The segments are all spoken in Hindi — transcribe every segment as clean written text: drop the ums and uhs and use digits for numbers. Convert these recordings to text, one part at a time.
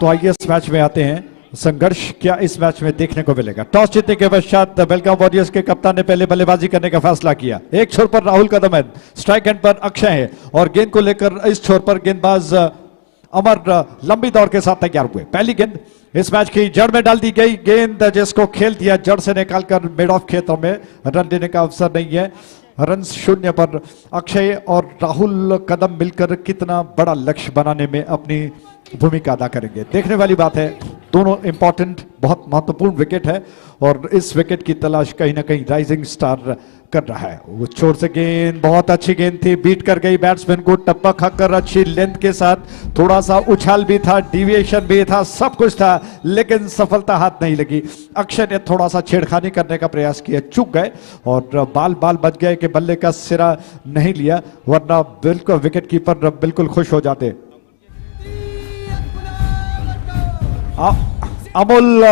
तो आइए इस मैच में आते हैं। संघर्ष क्या इस मैच में देखने को मिलेगा। टॉस जीतने के पश्चात बेलगाम वॉरियर्स के कप्तान ने पहले बल्लेबाजी करने का फैसला किया। एक छोर पर राहुल कदम है, स्ट्राइक एंड पर अक्षय है और गेंद को लेकर इस छोर पर गेंदबाज अमर लंबी दौड़ के साथ तैयार हुए। पहली गेंद इस मैच की जड़ में डाल दी गई, गेंद जिसको खेल दिया जड़ से निकालकर मिड ऑफ क्षेत्र में, रन लेने का अवसर नहीं है। रन शून्य पर अक्षय और राहुल कदम मिलकर कितना बड़ा लक्ष्य बनाने में अपनी भूमिका अदा करेंगे, देखने वाली बात है। दोनों इंपॉर्टेंट, बहुत महत्वपूर्ण विकेट है और इस विकेट की तलाश कहीं ना कहीं राइजिंग स्टार कर रहा है। वो छोर से गेंद, बहुत अच्छी गेंद थी, बीट कर गई बैट्समैन को, टप्पा खाकर अच्छी लेंथ के साथ, थोड़ा सा उछाल भी था, डिविएशन भी था, सब कुछ था, लेकिन सफलता हाथ नहीं लगी। अक्षय ने थोड़ा सा छेड़खानी करने का प्रयास किया, चूक गए और बाल बच गए कि बल्ले का सिरा नहीं लिया, वरना बिल्कुल विकेट कीपर बिल्कुल खुश हो जाते। अमोल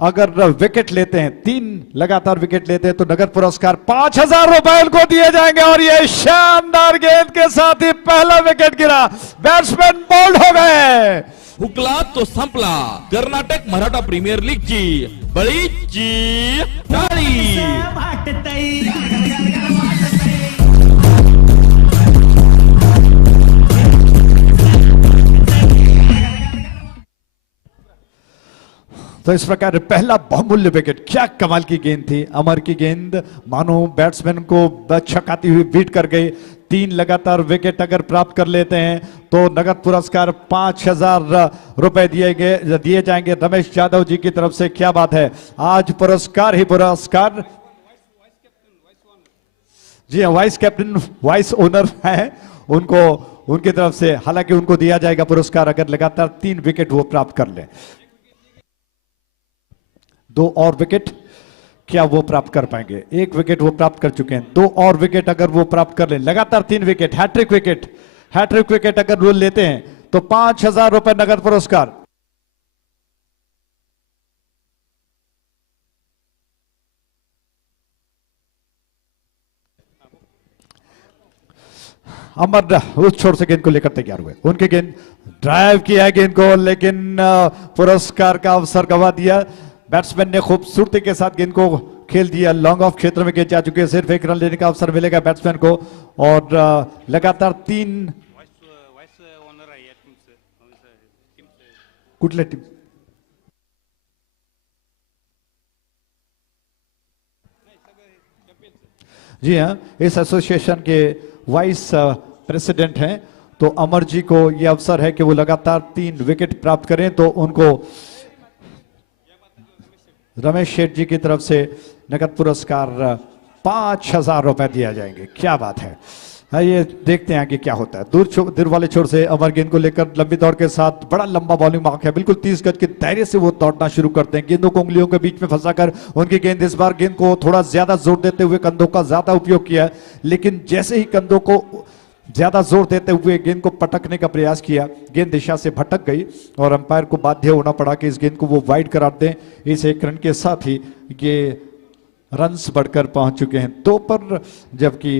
अगर विकेट लेते हैं, 3 लगातार विकेट लेते हैं तो नगद पुरस्कार 5000 रुपए उनको दिए जाएंगे। और ये शानदार गेंद के साथ ही पहला विकेट गिरा, बैट्समैन बोल्ड हो गए। हुकला तो संपला कर्नाटक मराठा प्रीमियर लीग ची बळीची टाळी। तो इस प्रकार पहला बहुमूल्य विकेट, क्या कमाल की गेंद थी। अमर की गेंद मानो बैट्समैन को छकाती हुई बीट कर गई। 3 लगातार विकेट अगर प्राप्त कर लेते हैं तो नगद पुरस्कार 5000 रुपए दिए जाएंगे रमेश यादव जी की तरफ से। क्या बात है, आज पुरस्कार ही पुरस्कार। जी हाँ, वाइस कैप्टन, वाइस ओनर है, उनको उनकी तरफ से हालांकि उनको दिया जाएगा पुरस्कार अगर लगातार 3 विकेट वो प्राप्त कर ले। 2 और विकेट क्या वो प्राप्त कर पाएंगे? 1 विकेट वो प्राप्त कर चुके हैं, 2 और विकेट अगर वो प्राप्त कर ले, लगातार 3 विकेट, हैट्रिक विकेट अगर वो लेते हैं तो 5000 रुपए नगद पुरस्कार। अमर उस छोर से गेंद को लेकर तैयार हुए, उनकी गेंद ड्राइव किया है गेंद को, लेकिन पुरस्कार का अवसर गंवा दिया। बैट्समैन ने खूबसूरती के साथ गेंद को खेल दिया, लॉन्ग ऑफ क्षेत्र में गेंद जा चुकी है, सिर्फ 1 रन लेने का अवसर मिलेगा बैट्समैन को। और लगातार 3 कुठल्या टीम? जी हाँ, इस एसोसिएशन के वाइस प्रेसिडेंट हैं, तो अमर जी को यह अवसर है कि वो लगातार 3 विकेट प्राप्त करें, तो उनको रमेश शेठ जी की तरफ से नगद पुरस्कार 5000 रुपए दिया जाएंगे। क्या बात है, ये देखते हैं कि क्या होता है। दूर वाले छोर से अमर गेंद को लेकर लंबी दौड़ के साथ, बड़ा लंबा बॉलिंग मार्क है, बिल्कुल 30 गज के दायरे से वो दौड़ना शुरू करते हैं, गेंदों को उंगलियों के बीच में फंसाकर। उनकी गेंद इस बार गेंद को थोड़ा ज्यादा जोर देते हुए कंधों का ज्यादा उपयोग किया, लेकिन जैसे ही कंधों को ज्यादा जोर देते हुए गेंद को पटकने का प्रयास किया, गेंद दिशा से भटक गई और अंपायर को बाध्य होना पड़ा कि इस गेंद को वो वाइड करार दें। इस 1 रन के साथ ही ये रन्स बढ़कर पहुंच चुके हैं 2 पर, जबकि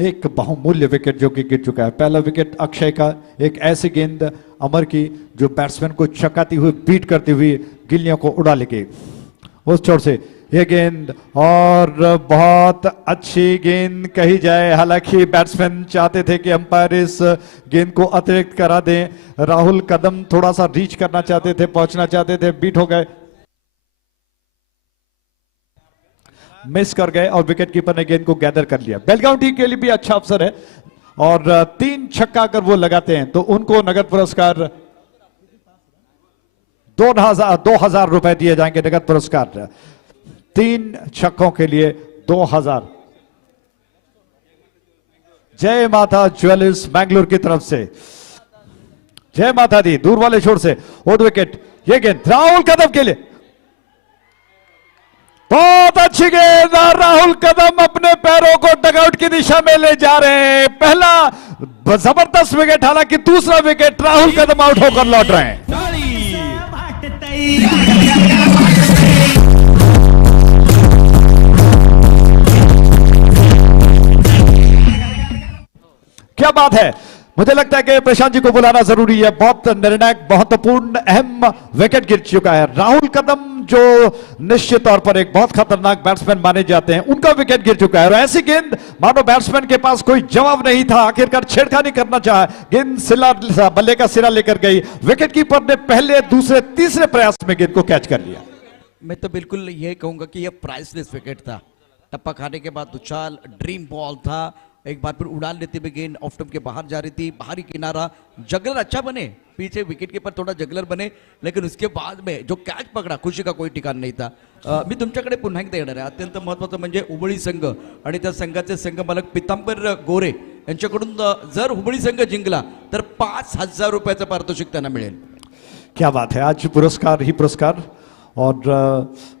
एक बहुमूल्य विकेट जो कि गिर चुका है। पहला विकेट अक्षय का, एक ऐसी गेंद अमर की जो बैट्समैन को छकाती हुई, बीट करती हुई गिल्लियों को उड़ा ले गई उस छोर से। ये गेंद और बहुत अच्छी गेंद कही जाए, हालांकि बैट्समैन चाहते थे कि अंपायर इस गेंद को अतिरिक्त करा दें। राहुल कदम थोड़ा सा रीच करना चाहते थे, पहुंचना चाहते थे, बीट हो गए, मिस कर गए और विकेट कीपर ने गेंद को गैदर कर लिया। बेलगाम टीम के लिए भी अच्छा अवसर है और 3 छक्का अगर वो लगाते हैं तो उनको नगद पुरस्कार 2000 रुपए दिए जाएंगे नगद पुरस्कार। 3 छक्कों के लिए 2000। जय माता ज्वेलर्स बैंगलोर की तरफ से, जय माता दी। दूर वाले छोर से और विकेट, ये गेंद राहुल कदम के लिए, बहुत अच्छी गेंद, राहुल कदम अपने पैरों को डगआउट की दिशा में ले जा रहे हैं। पहला जबरदस्त विकेट, हालांकि दूसरा विकेट राहुल कदम आउट होकर लौट रहे हैं। क्या बात है, मुझे लगता है कि प्रशांत जी को बुलाना जरूरी है। बहुत निर्णायक, महत्वपूर्ण, अहम विकेट गिर चुका है। राहुल कदम जो निश्चित तौर पर एक बहुत खतरनाक बैट्समैन माने जाते हैं, उनका विकेट गिर चुका है। और ऐसी गेंद मानो बैट्समैन के पास कोई जवाब नहीं था, आखिरकार छेड़खानी करना चाहा, गेंद सिला, बल्ले का सिरा लेकर गई। विकेट कीपर ने पहले, दूसरे, तीसरे प्रयास में गेंद को कैच कर लिया। मैं तो बिल्कुल यही कहूंगा कि यह प्राइसलेस विकेट था। टप्पा खाने के बाद उछाल, ड्रीम बॉल था। एक बार फिर उड़ान लेते हुए गेंद ऑफ स्टंप के बाहर जा रही थी, बाहरी किनारा। जगलर अच्छा बने, पीछे विकेट कीपर थोडा जगलर बने, लेकिन उसके बाद में जो कैच पकडा, खुशी का कोई ठिकाण नाही था। मी तुमच्याकडे पुन्हा एकदा येणार आहे। अत्यंत महत्त्वाचं म्हणजे हुबळी संघ आणि त्या संघाचे संघमालक पितांबर गोरे यांच्याकडून जर हुबळी संघ जिंकला तर 5,000 रुपयाचं पारितोषिक त्यांना मिळेल। क्या बात है, आज पुरस्कार ही पुरस्कार। और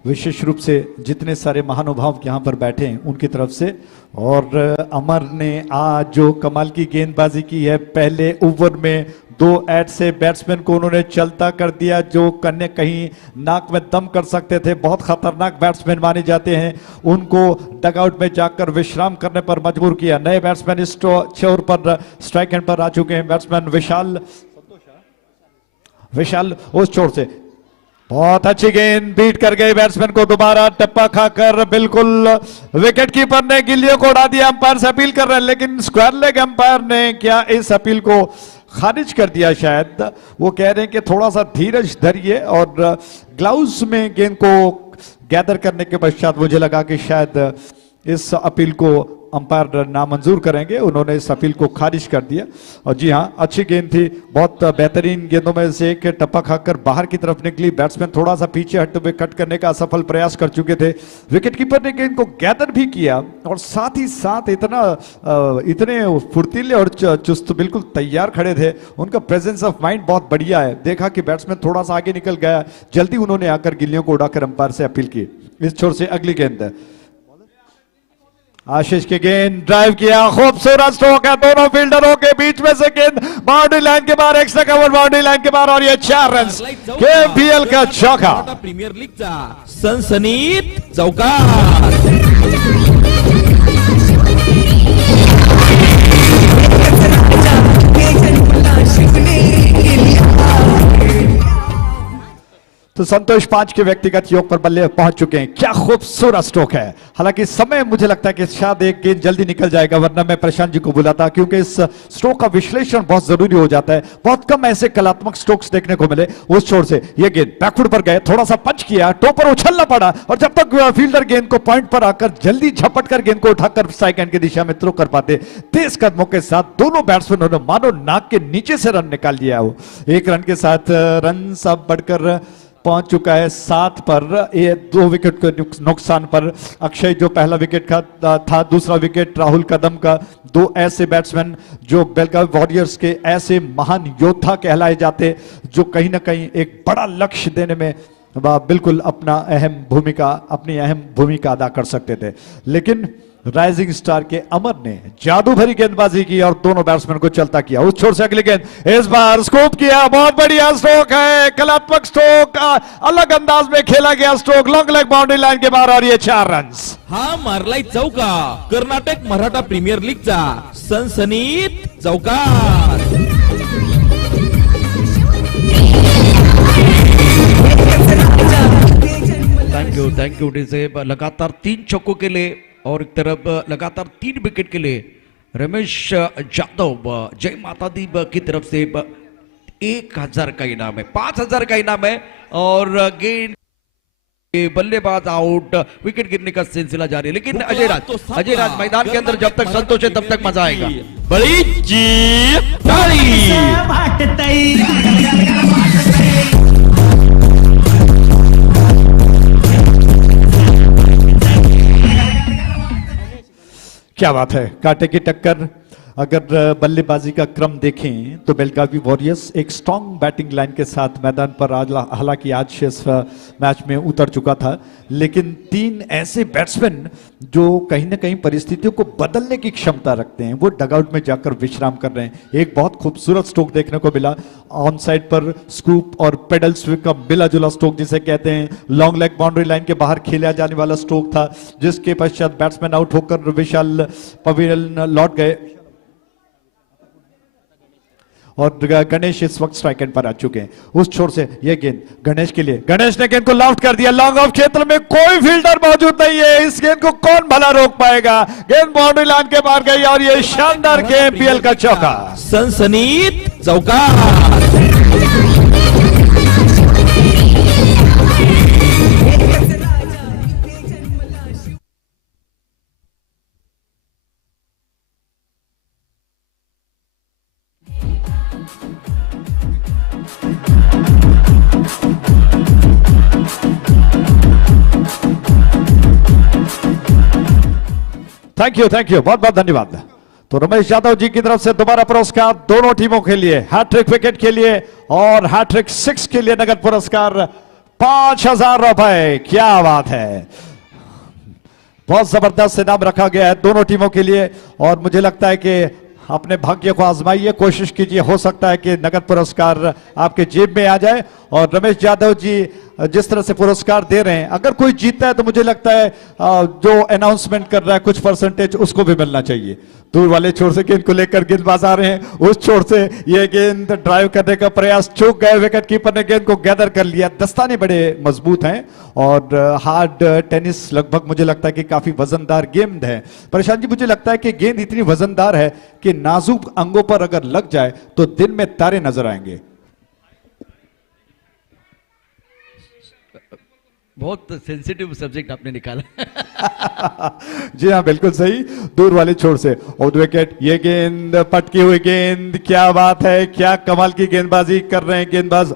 विशेष रूप से जितने सारे महानुभाव यहाँ पर बैठे हैं उनकी तरफ से। और अमर ने आज जो कमाल की गेंदबाजी की है, पहले ओवर में 2 ऐसे बैट्समैन को उन्होंने चलता कर दिया जो कन्ने कहीं नाक में दम कर सकते थे, बहुत खतरनाक बैट्समैन माने जाते हैं, उनको डगआउट में जाकर विश्राम करने पर मजबूर किया। नए बैट्समैन इस छोर पर स्ट्राइक एंड पर आ चुके हैं। बैट्समैन विशाल उस छोर से बहुत अच्छी गेंद बीट कर गई बैट्समैन को, दोबारा टप्पा खाकर बिल्कुल विकेट कीपर ने गिल्लियों को उड़ा दिया। अंपायर से अपील कर रहे हैं, लेकिन स्क्वायर लेग अंपायर ने क्या इस अपील को खारिज कर दिया? शायद वो कह रहे हैं कि थोड़ा सा धीरज धरिए। और ग्लाउज में गेंद को गैदर करने के पश्चात मुझे लगा कि शायद इस अपील को अंपायर नामंजूर करेंगे, उन्होंने इस अपील को खारिज कर दिया। और जी हां, अच्छी गेंद थी, बहुत बेहतरीन गेंदों में से एक। टप्पा खाकर बाहर की तरफ निकली, बैट्समैन थोड़ा सा पीछे हटते हुए कट करने का असफल प्रयास कर चुके थे। विकेट कीपर ने गेंद को गैदर भी किया और साथ ही साथ इतने फुर्तीले और चुस्त बिल्कुल तैयार खड़े थे। उनका प्रेजेंस ऑफ माइंड बहुत बढ़िया है। देखा कि बैट्समैन थोड़ा सा आगे निकल गया, जल्दी उन्होंने आकर गिल्लियों को उड़ाकर अंपायर से अपील की। इस छोर से अगली गेंद आशीष की गेंद ड्राइव किया, खूबसूरत स्ट्रोक है दोनों फील्डरों के बीच में से। गेंद बाउंड्री लाइन के बाहर, एक्स्ट्रा कवर बाउंड्री लाइन के बाहर, और ये 4 रन केपीएल का चौका। प्रीमियर लीगचा सनसनीत चौकार। तो संतोष 5 के व्यक्तिगत योग पर बल्ले पहुंच चुके हैं। क्या खूबसूरत स्ट्रोक है। हालांकि समय मुझे लगता है कि शायद एक गेंद जल्दी निकल जाएगा, वरना मैं प्रशांत जी को बुलाता, क्योंकि इस स्ट्रोक का विश्लेषण बहुत जरूरी हो जाता है। बहुत कम ऐसे कलात्मक स्ट्रोक्स देखने को मिले। उस छोर से ये गेंद बैकफुट पर गए, थोड़ा सा पंच किया, टोपर उछलना पड़ा, और जब तक फील्डर गेंद को पॉइंट पर आकर जल्दी झपट कर गेंद को उठाकर स्ट्राइक एंड की दिशा में थ्रो कर पाते, तेज कदमों के साथ दोनों बैट्समैनों ने मानो नाक के नीचे से रन निकाल दिया। वो 1 रन के साथ रन सब बढ़कर पहुंच चुका है 7 पर। ये 2 विकेट के नुकसान पर अक्षय जो पहला विकेट का था, दूसरा विकेट राहुल कदम का। 2 ऐसे बैट्समैन जो बेलगावी वॉरियर्स के ऐसे महान योद्धा कहलाए जाते, जो कहीं ना कहीं एक बड़ा लक्ष्य देने में बिल्कुल अपनी अहम भूमिका अदा कर सकते थे। लेकिन राइजिंग स्टार के अमर ने जादू भरी गेंदबाजी की और दोनों बैट्समैन को चलता किया। उस छोर से अगली गेंद, इस बार स्कूप किया, बहुत बढ़िया स्ट्रोक है, कलात्मक स्ट्रोक, अलग अंदाज में खेला गया stroke, long leg boundary line के बाहर, और ये 4 रन। हा मारलाय चौका, कर्नाटक मराठा प्रीमियर लीगचा सनसनीत चौकार। Thank you DJ. लगातार 3 छक्कों के लिए और एक तरफ लगातार 3 विकेट के लिए रमेश जादव जय माता दी की तरफ से 1000 का इनाम है, 5000 का इनाम है। और गेंद बल्लेबाज आउट, विकेट गिरने का सिलसिला जारी है। लेकिन अजय राज मैदान के अंदर जब तक संतोष है तब तक मजा आएगा। बड़ी जी ताली। क्या बात है, कांटे की टक्कर। अगर बल्लेबाजी का क्रम देखें तो बेलगावी वॉरियर्स एक स्ट्रॉन्ग बैटिंग लाइन के साथ मैदान पर हालांकि आज इस मैच में उतर चुका था, लेकिन 3 ऐसे बैट्समैन जो कहीं ना कहीं परिस्थितियों को बदलने की क्षमता रखते हैं, वो डगआउट में जाकर विश्राम कर रहे हैं। एक बहुत खूबसूरत स्ट्रोक देखने को मिला ऑन साइड पर, स्कूप और पेडल स्विंग का मिला जुला स्ट्रोक जिसे कहते हैं। लॉन्ग लेग बाउंड्री लाइन के बाहर खेला जाने वाला स्ट्रोक था, जिसके पश्चात बैट्समैन आउट होकर विशाल पवेलियन लौट गए। और गणेश इस वक्त स्ट्राइक एंड पर आ चुके हैं। उस छोर से ये गेंद गणेश के लिए, गणेश ने गेंद को लॉफ्ट कर दिया, लॉन्ग ऑफ क्षेत्र में कोई फील्डर मौजूद नहीं है, इस गेंद को कौन भला रोक पाएगा। गेंद बाउंड्री लाइन के पार गई और ये शानदार केएमपीएल का चौका, सनसनीत चौकार। थैंक यू, बहुत बहुत धन्यवाद। तो रमेश यादव जी की तरफ से दोबारा पुरस्कार दोनों टीमों के लिए, हैट्रिक विकेट के लिए और हैट्रिक 6 के लिए नगद पुरस्कार 5,000 रुपए। क्या बात है, बहुत जबरदस्त इनाम रखा गया है दोनों टीमों के लिए। और मुझे लगता है कि अपने भाग्य को आजमाइए, कोशिश कीजिए, हो सकता है कि नगद पुरस्कार आपके जेब में आ जाए। और रमेश यादव जी जिस तरह से पुरस्कार दे रहे हैं, अगर कोई जीतता है तो मुझे लगता है जो अनाउंसमेंट कर रहा है कुछ परसेंटेज उसको भी मिलना चाहिए। दूर वाले छोर से गेंद को लेकर गेंदबाज आ रहे हैं, उस छोर से ये गेंद ड्राइव करने का प्रयास चूक गए, विकेट कीपर ने गेंद को गैदर कर लिया। दस्ताने बड़े मजबूत हैं और हार्ड टेनिस लगभग मुझे लगता है कि काफी वजनदार गेंद है। परेशान जी, मुझे लगता है कि गेंद इतनी वजनदार है कि नाजुक अंगों पर अगर लग जाए तो दिन में तारे नजर आएंगे। बहुत सेंसिटिव सब्जेक्ट आपने निकाला। जी हाँ, बिल्कुल सही। दूर वाले छोर से आउट विकेट, ये गेंद पटकी हुई गेंद, क्या बात है, क्या कमाल की गेंदबाजी कर रहे हैं गेंदबाज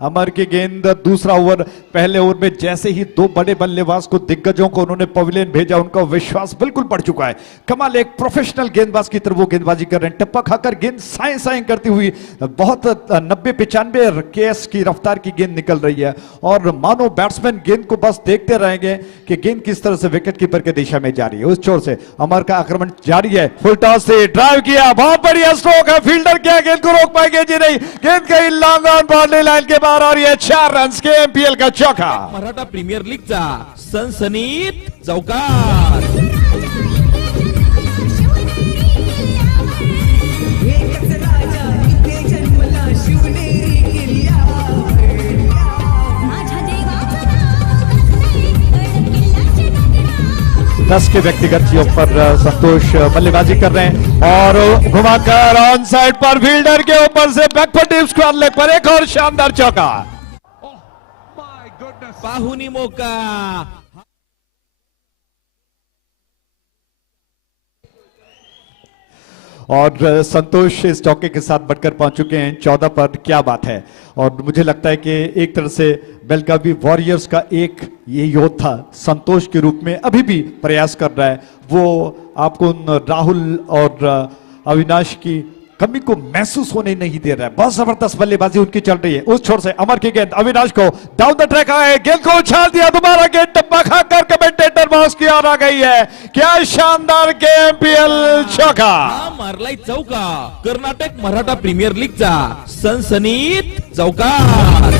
अमर की गेंद। दूसरा ओवर, पहले ओवर में जैसे ही दो बड़े बल्लेबाज को, दिग्गजों को उन्होंने पवेलियन भेजा, उनका विश्वास बिल्कुल बढ़ चुका है। कमाल, एक प्रोफेशनल गेंदबाज की तरह वो गेंदबाजी कर रहे हैं, टप्पा खाकर गेंद साए साए करती हुई बहुत 90-95 केएस की रफ्तार की गेंद निकल रही है। और मानो बैट्समैन गेंद को बस देखते रहेंगे कि गेंद किस तरह से विकेट कीपर के दिशा में जा रही है। उस छोर से अमर का आक्रमण जारी है, फुल टॉस से ड्राइव किया, बहुत बढ़िया स्ट्रोक है, फील्डर क्या गेंद को रोक पाएंगे जी नहीं, गेंद कहीं लॉन्ग ऑन बाउंड्री लाइन के और ये 4 रन के एमपीएल का चौका। मराठा प्रीमियर लीगचा सनसनीत चौकार। दस के व्यक्तिगत चीजों पर संतोष बल्लेबाजी कर रहे हैं और घुमाकर ऑन साइड पर फील्डर के ऊपर से बैकफुट डीप स्क्वायर लेग पर एक और शानदार चौका। पाहुनी मौका। और संतोष इस चौके के साथ बढ़कर पहुंच चुके हैं 14 पर। क्या बात है। और मुझे लगता है कि एक तरह से बेलगावी वॉरियर्स का एक ये योद्धा संतोष के रूप में अभी भी प्रयास कर रहा है। वो आपको उन राहुल और अविनाश की कमी को महसूस होने नहीं दे रहा है। बहुत जबरदस्त बल्लेबाजी उनकी चल रही है। उस छोर से अमर की गेंद अविनाश को डाउन द ट्रैक आए, गेंद को उछाल दिया, दोबारा गेंद टप्पा खाकर कमेंटेटर बॉक्स की ओर आ गई है। क्या शानदार केएमपीएल चौका। मारलाय चौका। कर्नाटक मराठा प्रीमियर लीगचा सनसनीत चौकार।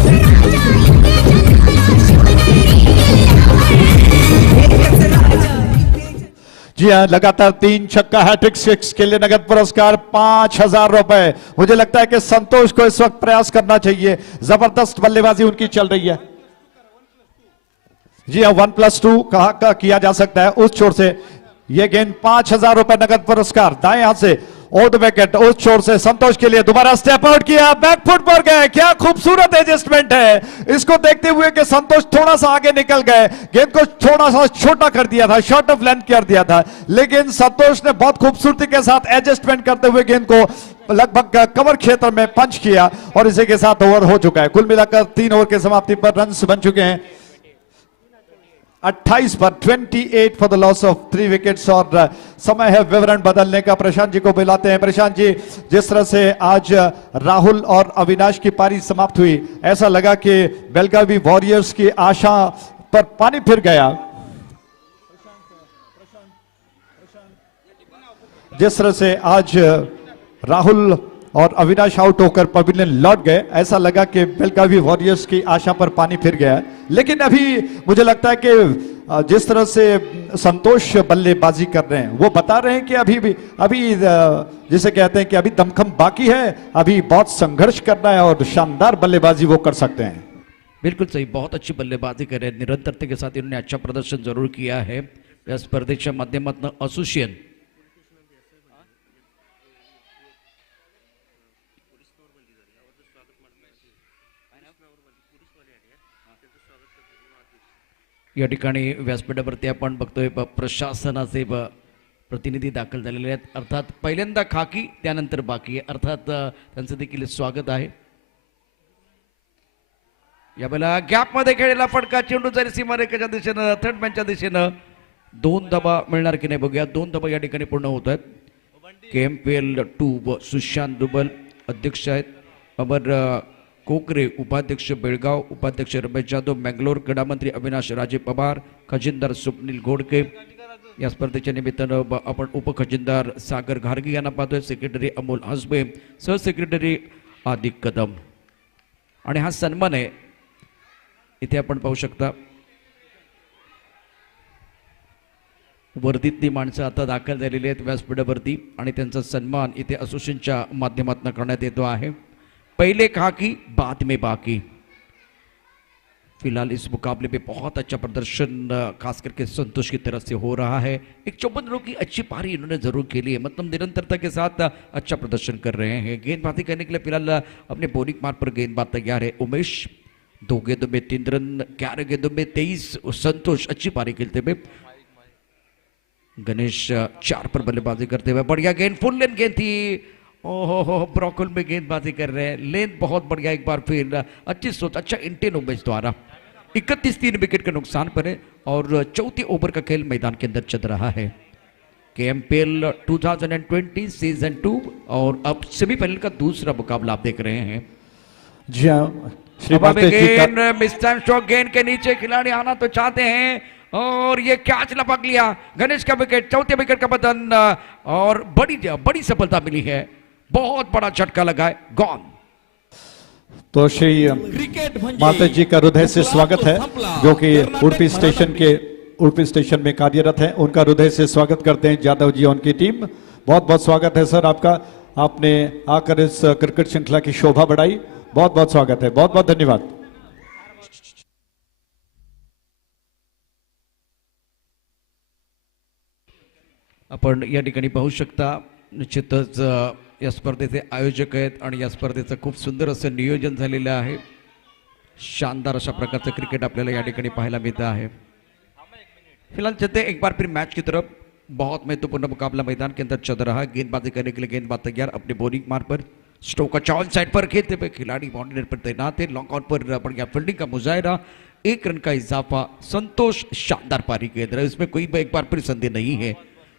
जी हाँ, लगातार 3 छक्का, हैट्रिक 6 के लिए नगद पुरस्कार 5,000 रुपए। मुझे लगता है कि संतोष को इस वक्त प्रयास करना चाहिए, जबरदस्त बल्लेबाजी उनकी चल रही है। जी हाँ, 1+2 कहा किया जा सकता है। उस छोर से यह गेंद 5,000 रुपए नगद पुरस्कार, दाएं हाथ से आउट विकेट। उस छोर से संतोष के लिए दोबारा स्टेप आउट किया, बैकफुट पर गए, क्या खूबसूरत एडजस्टमेंट है। इसको देखते हुए कि संतोष थोड़ा सा आगे निकल गए, गेंद को थोड़ा सा छोटा कर दिया था, शॉर्ट ऑफ लेंथ कर दिया था, लेकिन संतोष ने बहुत खूबसूरती के साथ एडजस्टमेंट करते हुए गेंद को लगभग कवर क्षेत्र में पंच किया और इसी के साथ ओवर हो चुका है। कुल मिलाकर 3 ओवर के समाप्ति पर रन बन चुके हैं 28 पर 28 for the loss of 3 wickets. और समय है विवरण बदलने का। प्रशांत जी को बुलाते हैं। प्रशांत जी, जिस तरह से आज राहुल और अविनाश की पारी समाप्त हुई, ऐसा लगा कि बेलगावी वॉरियर्स की आशा पर पानी फिर गया। जिस तरह से आज राहुल और अविनाश आउट होकर पवेलियन लौट गए, ऐसा लगा कि बेलगावी वॉरियर्स की आशा पर पानी फिर गया। लेकिन अभी मुझे लगता है कि जिस तरह से संतोष बल्लेबाजी कर रहे हैं वो बता रहे हैं कि अभी जिसे कहते हैं कि अभी दमखम बाकी है, अभी बहुत संघर्ष करना है और शानदार बल्लेबाजी वो कर सकते हैं। बिल्कुल सही, बहुत अच्छी बल्लेबाजी कर रहे हैं, निरंतरता के साथ इन्होंने अच्छा प्रदर्शन जरूर किया है या स्पर्धेच्या माध्यमातून असोसिएशन या ठिकाणी व्यासपीठावरती आपण बघतोय प्रशासनाचे प्रतिनिधी दाखल झालेले आहेत, अर्थात पहिल्यांदा खाकी त्यानंतर बाकी, अर्थात त्यांचं देखील स्वागत आहे। यावेळेला गॅपमध्ये खेळलेला फटका चेंडू जरी सीमारेषेच्या दिशेनं थर्ड मॅनच्या दिशेनं 2 धावा मिळणार की नाही बघूया। 2 धावा या ठिकाणी पूर्ण होत आहेत। KMPL 2 सुशांत दुबल अध्यक्ष आहेत, अमर कोकरे उपाध्यक्ष बेळगाव, उपाध्यक्ष रमेश जाधव मंगलोर, क्रीडामंत्री अविनाश राजे पवार, खजिनदार स्वप्नील घोडके। या स्पर्धेच्या निमित्तानं आपण उपखजिनदार सागर घारगे यांना पाहतोय, सेक्रेटरी अमोल हसबे, सहसेक्रेटरी आदिक कदम। आणि हा सन्मान आहे इथे आपण पाहू शकता, वर्दीतली माणसं आता दाखल झालेली आहेत व्यासपीठावरती आणि त्यांचा सन्मान इथे असोसिएशनच्या माध्यमातून करण्यात येतो आहे। पहले खाकी बाद में बाकी। फिलहाल इस मुकाबले में बहुत अच्छा प्रदर्शन खास करके संतोष की तरफ से हो रहा है। एक 54 रनों की अच्छी पारी इन्होंने जरूर खेली है, मतलब निरंतरता के साथ अच्छा प्रदर्शन कर रहे हैं। गेंदबाजी करने के लिए फिलहाल अपने बॉलिंग मार्ग पर गेंदबाज तैयार है उमेश, 2 गेंदों में 3 रन, 11 गेंदों में 23। संतोष अच्छी पारी खेलते हुए, गणेश 4 पर बल्लेबाजी करते हुए, बढ़िया गेंद, फुल लेंथ गेंद थी, ओहो ब्रॉकल में गेंदबाजी कर रहे हैं, लेंथ बहुत बढ़िया, एक बार फिर अच्छी सोच, अच्छा इंटेन उमेश द्वारा 31-3 विकेट के नुकसान पर है और चौथी ओवर का खेल मैदान के अंदर चल रहा है। KMPL 2020 सीजन 2 और अब सेमीफाइनल का दूसरा मुकाबला आप देख रहे हैं। जी हाँ, श्री भारती जी का मिस्टर स्ट्रोक गेंद के नीचे खिलाड़ी आना तो चाहते हैं और ये कैच लपक लिया, गणेश का विकेट, चौथे विकेट का पतन और बड़ी सफलता मिली है, बहुत बड़ा झटका लगा है, गॉन। तो श्री माता जी का हृदय से स्वागत है जो कि उड़पी स्टेशन में कार्यरत है, उनका हृदय से स्वागत करते हैं यादव जी और उनकी टीम। बहुत बहुत स्वागत है सर आपका, आपने आकर इस क्रिकेट श्रृंखला की शोभा बढ़ाई, बहुत बहुत स्वागत है, बहुत बहुत धन्यवाद। आपण या ठिकाणी पाहू शकता, निश्चितच या स्पर्धेचे आयोजक आहेत आणि या स्पर्धेचं खूप सुंदर असं नियोजन झालेलं आहे। शानदार अशा प्रकारचं क्रिकेट आपल्याला या ठिकाणी पाहायला मिळतं है। फिलहाल चलते एक बार फिर मैच की तरफ, बहुत महत्वपूर्ण मुकाबला मैदान के अंदर चल रहा है। गेंदबाजी करने के लिए गेंदबाज तैयार अपने बॉलिंग मार्ग पर, स्ट्रोक का चाउन साइड पर खेलते हुए खिलाड़ी बाउंड्री पर तैनात है, लॉन्ग ऑन पर बढ़िया फील्डिंग का मुजाहिरा, 1 रन का इजाफा, संतोष शानदार पारी खेल रहा है, इसमें कोई एक बार फिर संदेह नहीं है।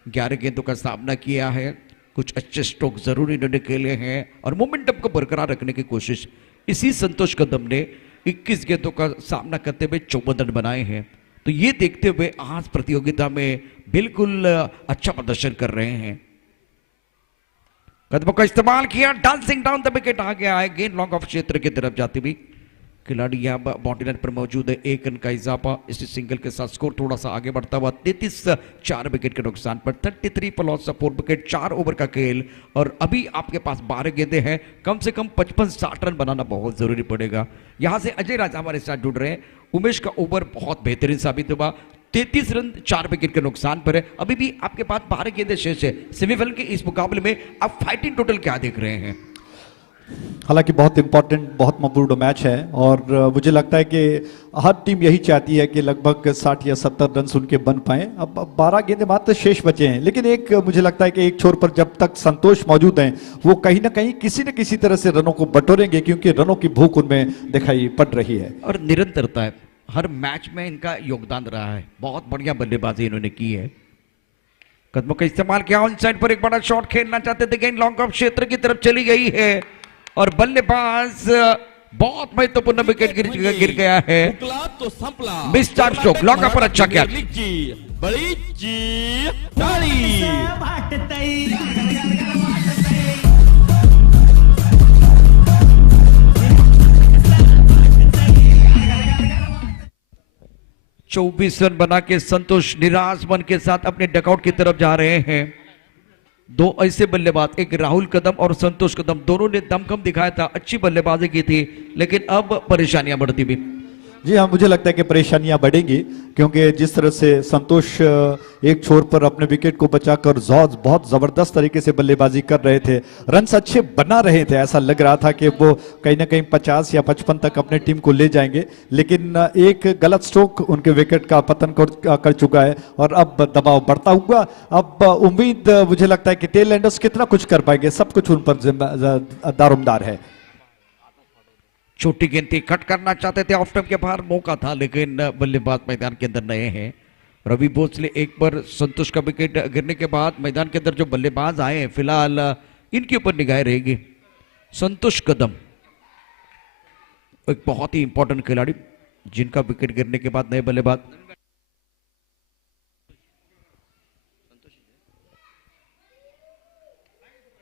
11 गेंदों का सामना किया है, कुछ अच्छे स्ट्रोक जरूर इन्होंने खेले हैं और मोमेंटम को बरकरार रखने की कोशिश इसी संतोष कदम ने 21 गेंदों का सामना करते हुए 54 रन बनाए हैं। तो ये देखते हुए आज प्रतियोगिता में बिल्कुल अच्छा प्रदर्शन कर रहे हैं। कदमों का इस्तेमाल किया, डांसिंग डाउन द विकेट आ गया है, गेंद लॉन्ग ऑफ क्षेत्र की तरफ जाती हुई, खिलाड़ी यहाँ बाउंड्री लाइन पर मौजूद है, 1 रन का इजाफा, इस सिंगल के साथ स्कोर थोड़ा सा आगे बढ़ता हुआ 33 4 विकेट के नुकसान पर 33 पर लॉस ऑफ 4 विकेट, 4 ओवर का खेल और अभी आपके पास 12 गेंदें हैं, कम से कम 55-60 रन बनाना बहुत जरूरी पड़ेगा। यहाँ से अजय राजा हमारे साथ जुड़ रहे हैं, उमेश का ओवर बहुत बेहतरीन साबित हुआ, 33 रन 4 विकेट के नुकसान पर है, अभी भी आपके पास 12 गेंदें शेष है। सेमीफाइनल के इस मुकाबले में आप फाइटिंग टोटल क्या देख रहे हैं? हालांकि बहुत इंपॉर्टेंट, बहुत महत्वपूर्ण मैच है और मुझे लगता है कि हर टीम यही चाहती है कि लगभग 60 या 70 रन उनके बन पाए। अब 12 गेंदें मात्र शेष बचे हैं, लेकिन एक मुझे लगता है कि एक छोर पर जब तक संतोष मौजूद हैं वो कहीं ना कहीं किसी न किसी तरह से रनों को बटोरेंगे, क्योंकि रनों की भूख उनमें दिखाई पड़ रही है और निरंतरता है, हर मैच में इनका योगदान रहा है, बहुत बढ़िया बल्लेबाजी इन्होंने की है। कदमों का इस्तेमाल किया, ऑन साइड पर एक बड़ा शॉट खेलना चाहते थे, गेंद लॉन्ग ऑफ क्षेत्र की तरफ चली गई है और बल्लेबाज बहुत महत्वपूर्ण विकेट गिर गया है। तो संपला मिस्टर स्ट्रोक लॉन्ग पर अच्छा क्या 24 रन बना के संतोष निराश मन के साथ अपने डकआउट की तरफ जा रहे हैं। दो ऐसे बल्लेबाज, एक राहुल कदम और संतोष कदम, दोनों ने दमखम दिखाया था, अच्छी बल्लेबाजी की थी, लेकिन अब परेशानियां बढ़ती भी। जी हाँ, मुझे लगता है कि परेशानियां बढ़ेंगी, क्योंकि जिस तरह से संतोष एक छोर पर अपने विकेट को बचाकर जॉर्ज बहुत जबरदस्त तरीके से बल्लेबाजी कर रहे थे, रन्स अच्छे बना रहे थे, ऐसा लग रहा था कि वो कहीं ना कहीं 50 या 55 तक अपने टीम को ले जाएंगे, लेकिन एक गलत स्ट्रोक उनके विकेट का पतन कर चुका है और अब दबाव बढ़ता हुआ। अब उम्मीद मुझे लगता है कि टेल एंडर्स कितना कुछ कर पाएंगे, सब कुछ उन पर दारोमदार है। छोटी गेंद थी, कट करना चाहते थे, ऑफ स्टंप के बाहर मौका था, लेकिन बल्लेबाज मैदान के अंदर नए हैं। रवि भोसले एक बार संतोष का विकेट गिरने के बाद मैदान के अंदर जो बल्लेबाज आए हैं फिलहाल इनके ऊपर निगाहें रहेगी। संतोष कदम एक बहुत ही इंपॉर्टेंट खिलाड़ी, जिनका विकेट गिरने के बाद नए बल्लेबाज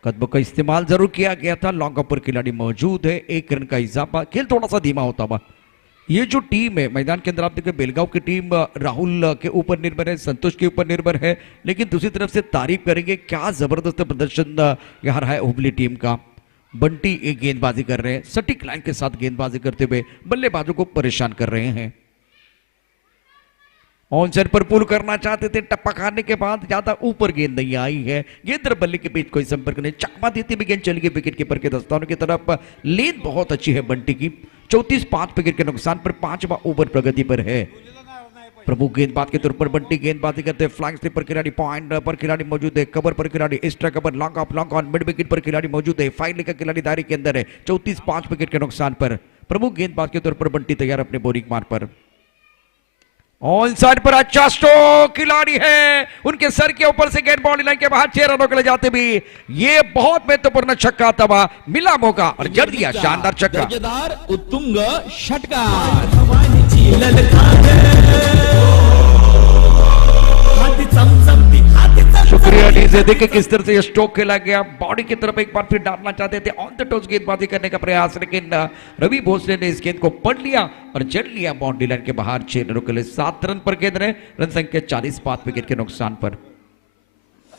कदमों का इस्तेमाल जरूर किया गया था। लॉन्ग अपर खिलाड़ी मौजूद है, 1 रन का इजाफा, खेल थोड़ा सा धीमा होता हुआ। ये जो टीम है मैदान के अंदर, आप देखिए बेलगांव की टीम राहुल के ऊपर निर्भर है, संतोष के ऊपर निर्भर है, लेकिन दूसरी तरफ से तारीफ करेंगे क्या जबरदस्त प्रदर्शन यहाँ रहा है हुबली टीम का। बंटी एक गेंदबाजी कर रहे हैं, सटीक लाइन के साथ गेंदबाजी करते हुए बल्लेबाजों को परेशान कर रहे हैं। ऑन साइड पर पुल करना चाहते थे, टप्पा खाने के बाद ज्यादा ऊपर गेंद नहीं आई है, गेंद और बल्ले के बीच कोई संपर्क नहीं, चकमा देती भी गेंद चली गई विकेट कीपर के दस्तानों की तरफ। लेन बहुत अच्छी है बंटी की, 34-5 विकेट के नुकसान पर 5वां ओवर प्रगति पर है। प्रमुख गेंदबाज के तौर पर बंटी गेंदबाजी करते हैं, फ्लैंक स्लिप पर खिलाड़ी, पॉइंट पर खिलाड़ी मौजूद है, कवर पर खिलाड़ी, extra cover, long off, long on, mid wicket पर खिलाड़ी मौजूद है, फाइल का खिलाड़ी दायरे के अंदर है, 34-5 विकेट के नुकसान पर। प्रमुख गेंदबाज के तौर पर बंटी तैयार अपने बोरिंग मार पर। ऑन साइड पर अच्छा स्ट्रोक, खिलाड़ी है, उनके सर के ऊपर से गेंद बाउंड्री लाइन के बाहर 6 रनों के लिए जाते भी ये बहुत महत्वपूर्ण छक्का था, मिला मौका और जड़ दिया शानदार छक्का। दर्जेदार उत्तुंग षटकार। शुक्रिया डीजे, देखिए किस तरह से ये स्ट्रोक खेला गया, बॉडी की तरफ एक बार फिर डालना चाहते थे, ऑन द टॉस गेंदबाजी करने का प्रयास, लेकिन रवि भोसले ने इस गेंद को पढ़ लिया और जड़ लिया बाउंड्री लाइन के बाहर। 6 रनों के लिए 7 रन पर गेंद रहे, रन संख्या 40-5 विकेट के नुकसान पर।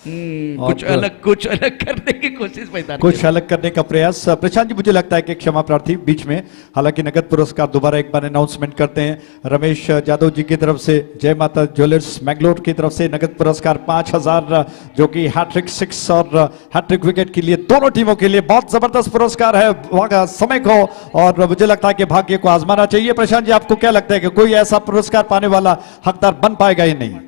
कुछ अलग करने की कोशिश मैदान, कुछ अलग करने का प्रयास। प्रशांत जी, मुझे लगता है कि क्षमा प्रार्थी बीच में, हालांकि नगद पुरस्कार दोबारा एक बार अनाउंसमेंट करते हैं। रमेश जादव जी की तरफ से जय माता ज्वेलर्स मैंगलोर की तरफ से नगद पुरस्कार 5000, जो कि हैट्रिक 6 और हैट्रिक विकेट के लिए दोनों टीमों के लिए बहुत जबरदस्त पुरस्कार है समय को, और मुझे लगता है कि भाग्य को आजमाना चाहिए। प्रशांत जी, आपको क्या लगता है कि कोई ऐसा पुरस्कार पाने वाला हकदार बन पाएगा या नहीं?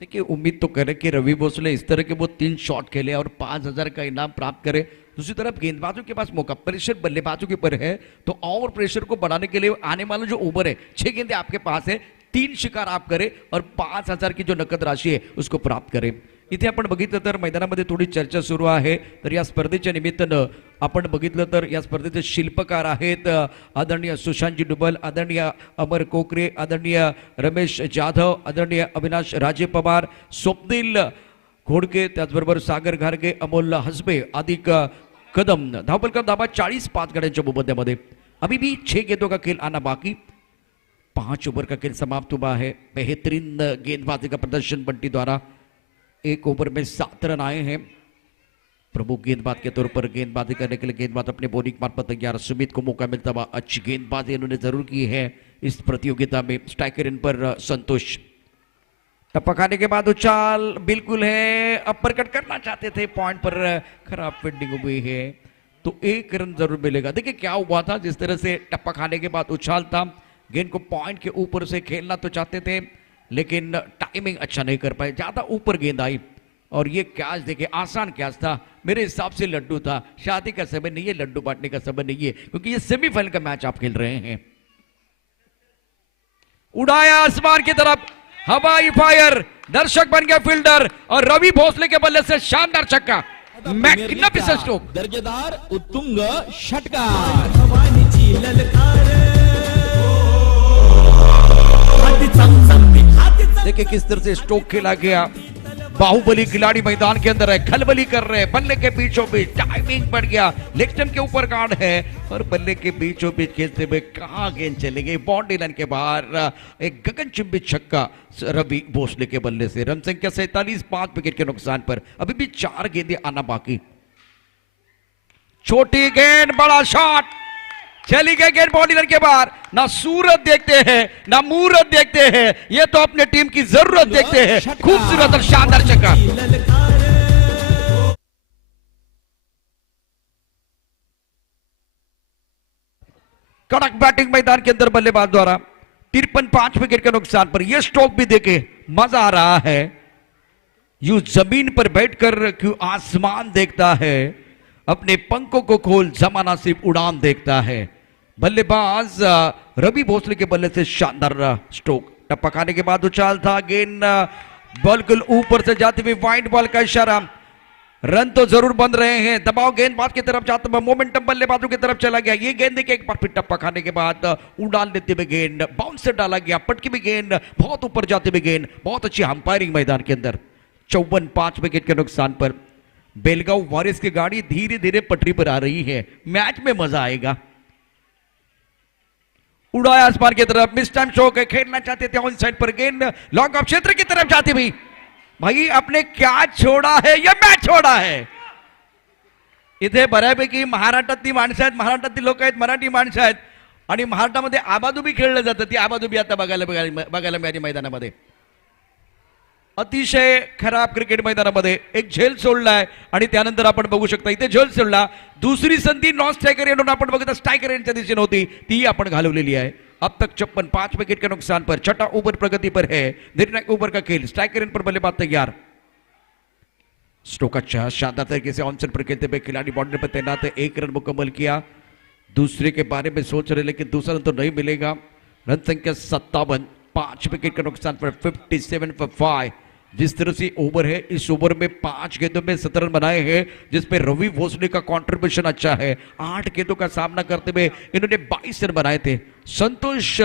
देखिए, उम्मीद तो करें कि रवि भोसले इस तरह के वो 3 शॉट खेले और 5000 का इनाम प्राप्त करे। दूसरी तरफ गेंदबाजों के पास मौका, प्रेशर बल्लेबाजों के ऊपर है, तो और प्रेशर को बढ़ाने के लिए आने वाला जो ओवर है, 6 गेंदें आपके पास है, 3 शिकार आप करें और 5000 की जो नकद राशि है उसको प्राप्त करें। इथे आपण बघितलं तर मैदानामध्ये थोडी चर्चा सुरू आहे। तर या स्पर्धेच्या निमित्तानं आपण बघितलं तर या स्पर्धेचे शिल्पकार आहेत आदरणीय सुशांतजी डुबल, आदरणीय अमर कोकरे, आदरणीय रमेश जाधव, आदरणीय अविनाश राजे पवार, स्वप्नील घोडके, त्याचबरोबर सागर घारगे, अमोल हसबे, अधिक कदम। धावपल का धावा 40-5 गड्यांच्या मोबदल्यामध्ये। अभी भी 6 गेंदों का खेल आना बाकी, 5 ओवर का खेल समाप्त हुआ है। बेहतरीन गेंदबाजी का प्रदर्शन बंटी द्वारा, 1 ओवर में 7 रन आए हैं। प्रमुख गेंदबाज के तौर पर गेंदबाजी करने के लिए गेंदबाज अपने बॉलिंग मार्ग पर तैयार, सुमित को मौका मिलता हुआ अच्छी गेंदबाजी इन्होंने जरूर की है इस प्रतियोगिता में। स्ट्राइकर इन पर संतोष, टप्पा खाने के बाद उछाल बिल्कुल है, अपर कट करना चाहते थे, पॉइंट पर खराब फील्डिंग हुई है, तो 1 रन जरूर मिलेगा। देखिए क्या हुआ था, जिस तरह से टप्पा खाने के बाद उछाल था, गेंद को पॉइंट के ऊपर से खेलना तो चाहते थे, लेकिन टाइमिंग अच्छा नहीं कर पाए, ज्यादा ऊपर गेंद आई और ये कैच देखिए, आसान कैच था, मेरे हिसाब से लड्डू था। शादी का समय नहीं है, लड्डू बांटने का समय नहीं है, क्योंकि ये सेमीफाइनल का मैच आप खेल रहे हैं। उड़ाया आसमान की तरफ, हवाई फायर, दर्शक बन गया फील्डर और रवि भोसले के बल्ले से शानदार छक्का, मैग्निफिसेंट स्ट्रोक। दर्जेदार उत्तुंग षटकार। देखिए किस तरह से स्ट्रोक खेला गया, बाहुबली खिलाड़ी मैदान के अंदर है, खलबली कर रहे हैं, बल्ले के बीचों बीच टाइमिंग बढ़ गया, लेग स्टंप के ऊपर गार्ड है और बल्ले के बीचों बीच खेलते हुए कहां गेंद चली गई, बाउंड्री लाइन के बाहर एक गगनचुंबी छक्का रवि भोसले के बल्ले से। रन संख्या 47, 5 विकेट के नुकसान पर अभी भी 4 गेंदें आना बाकी। छोटी गेंद, बड़ा शॉट, चली गई गेंद बाउंड्री लाइन के बाहर। ना सूरत देखते हैं ना मूरत देखते हैं, ये तो अपने टीम की जरूरत देखते हैं। खूबसूरत और शानदार छक्का। कड़क बैटिंग मैदान के अंदर बल्लेबाज द्वारा 53, 5 विकेट के नुकसान पर। यह स्ट्रोक भी देखे मजा आ रहा है। यू जमीन पर बैठकर क्यों आसमान देखता है, अपने पंखों को खोल जमाना सिर्फ उड़ान देखता है। बल्लेबाज रवि भोसले के बल्ले से शानदार स्ट्रोक। टप्पा खाने के बाद उछाल था, गेंद बिल्कुल ऊपर से जाती हुई वाइड बॉल का इशारा। रन तो जरूर बन रहे हैं, दबाव गेंदबाज की तरफ जाता हुआ मोमेंटम बल्लेबाजों की तरफ चला गया। ये गेंद देखिए एक बार फिर टप्पा खाने के बाद उड़ान लेते हुए गेंद बाउंस से डाला गया, पटकी भी गेंद, बहुत ऊपर जाते हुए गेंद, बहुत अच्छी अंपायरिंग मैदान के अंदर। 54, 5 विकेट के नुकसान पर बेलगांव वॉरियर्स की गाड़ी धीरे धीरे पटरी पर आ रही है। मैच में मजा आएगा। उड़ाया आसमान की तरफ, मिस टाइम शो के खेलना चाहते थे ऑन साइड पर, गेंद लॉन्ग ऑफ क्षेत्र की तरफ जाती हुई। भाई आपने क्या छोड़ा है, यह मैच छोड़ा है। इथे बऱ्यापैकी महाराष्ट्रातली माणसं आहेत, महाराष्ट्रातली लोक आहेत, मराठी माणसं आहेत आणि महाराष्ट्रामध्ये आबाधुबी खेळलं जातं। ती आबाधुबी आता बघायला मिळाली मैदानामध्ये। अतिशय खराब क्रिकेट मैदानामध्ये एक झेल सोडलाय आणि त्यानंतर आपण बघू शकता इथे झेल सोडला। दुसरी संधी नॉन स्ट्रायकर येऊन आपण बघता स्ट्रायकर यांच्या दिशेने होती, ती आपण घालवलेली आहे। अब तक 56, 5 विकेट के नुकसान पर। छठा ओवर प्रगति पर है, निर्णायक ओवर का खेल, स्ट्राइकर इन पर बल्लेबाज तैयार। स्ट्रोक अच्छा, शानदार तरीके से ऑन पर खेलते हुए खिलाड़ी बाउंड्री पर तैनात है। 1 रन मुकम्मल किया, दूसरे के बारे में सोच रहे लेकिन दूसरा रन तो नहीं मिलेगा। रन संख्या 57, 5 विकेट के नुकसान पर। 57 for 5। जिस तरह से ओवर है, इस ओवर में 5 गेंदों में 17 रन बनाए हैं, जिसपे रवि भोसले का कंट्रीब्यूशन अच्छा है। 8 गेंदों का सामना करते हुए इन्होंने 22 रन बनाए थे। संतोष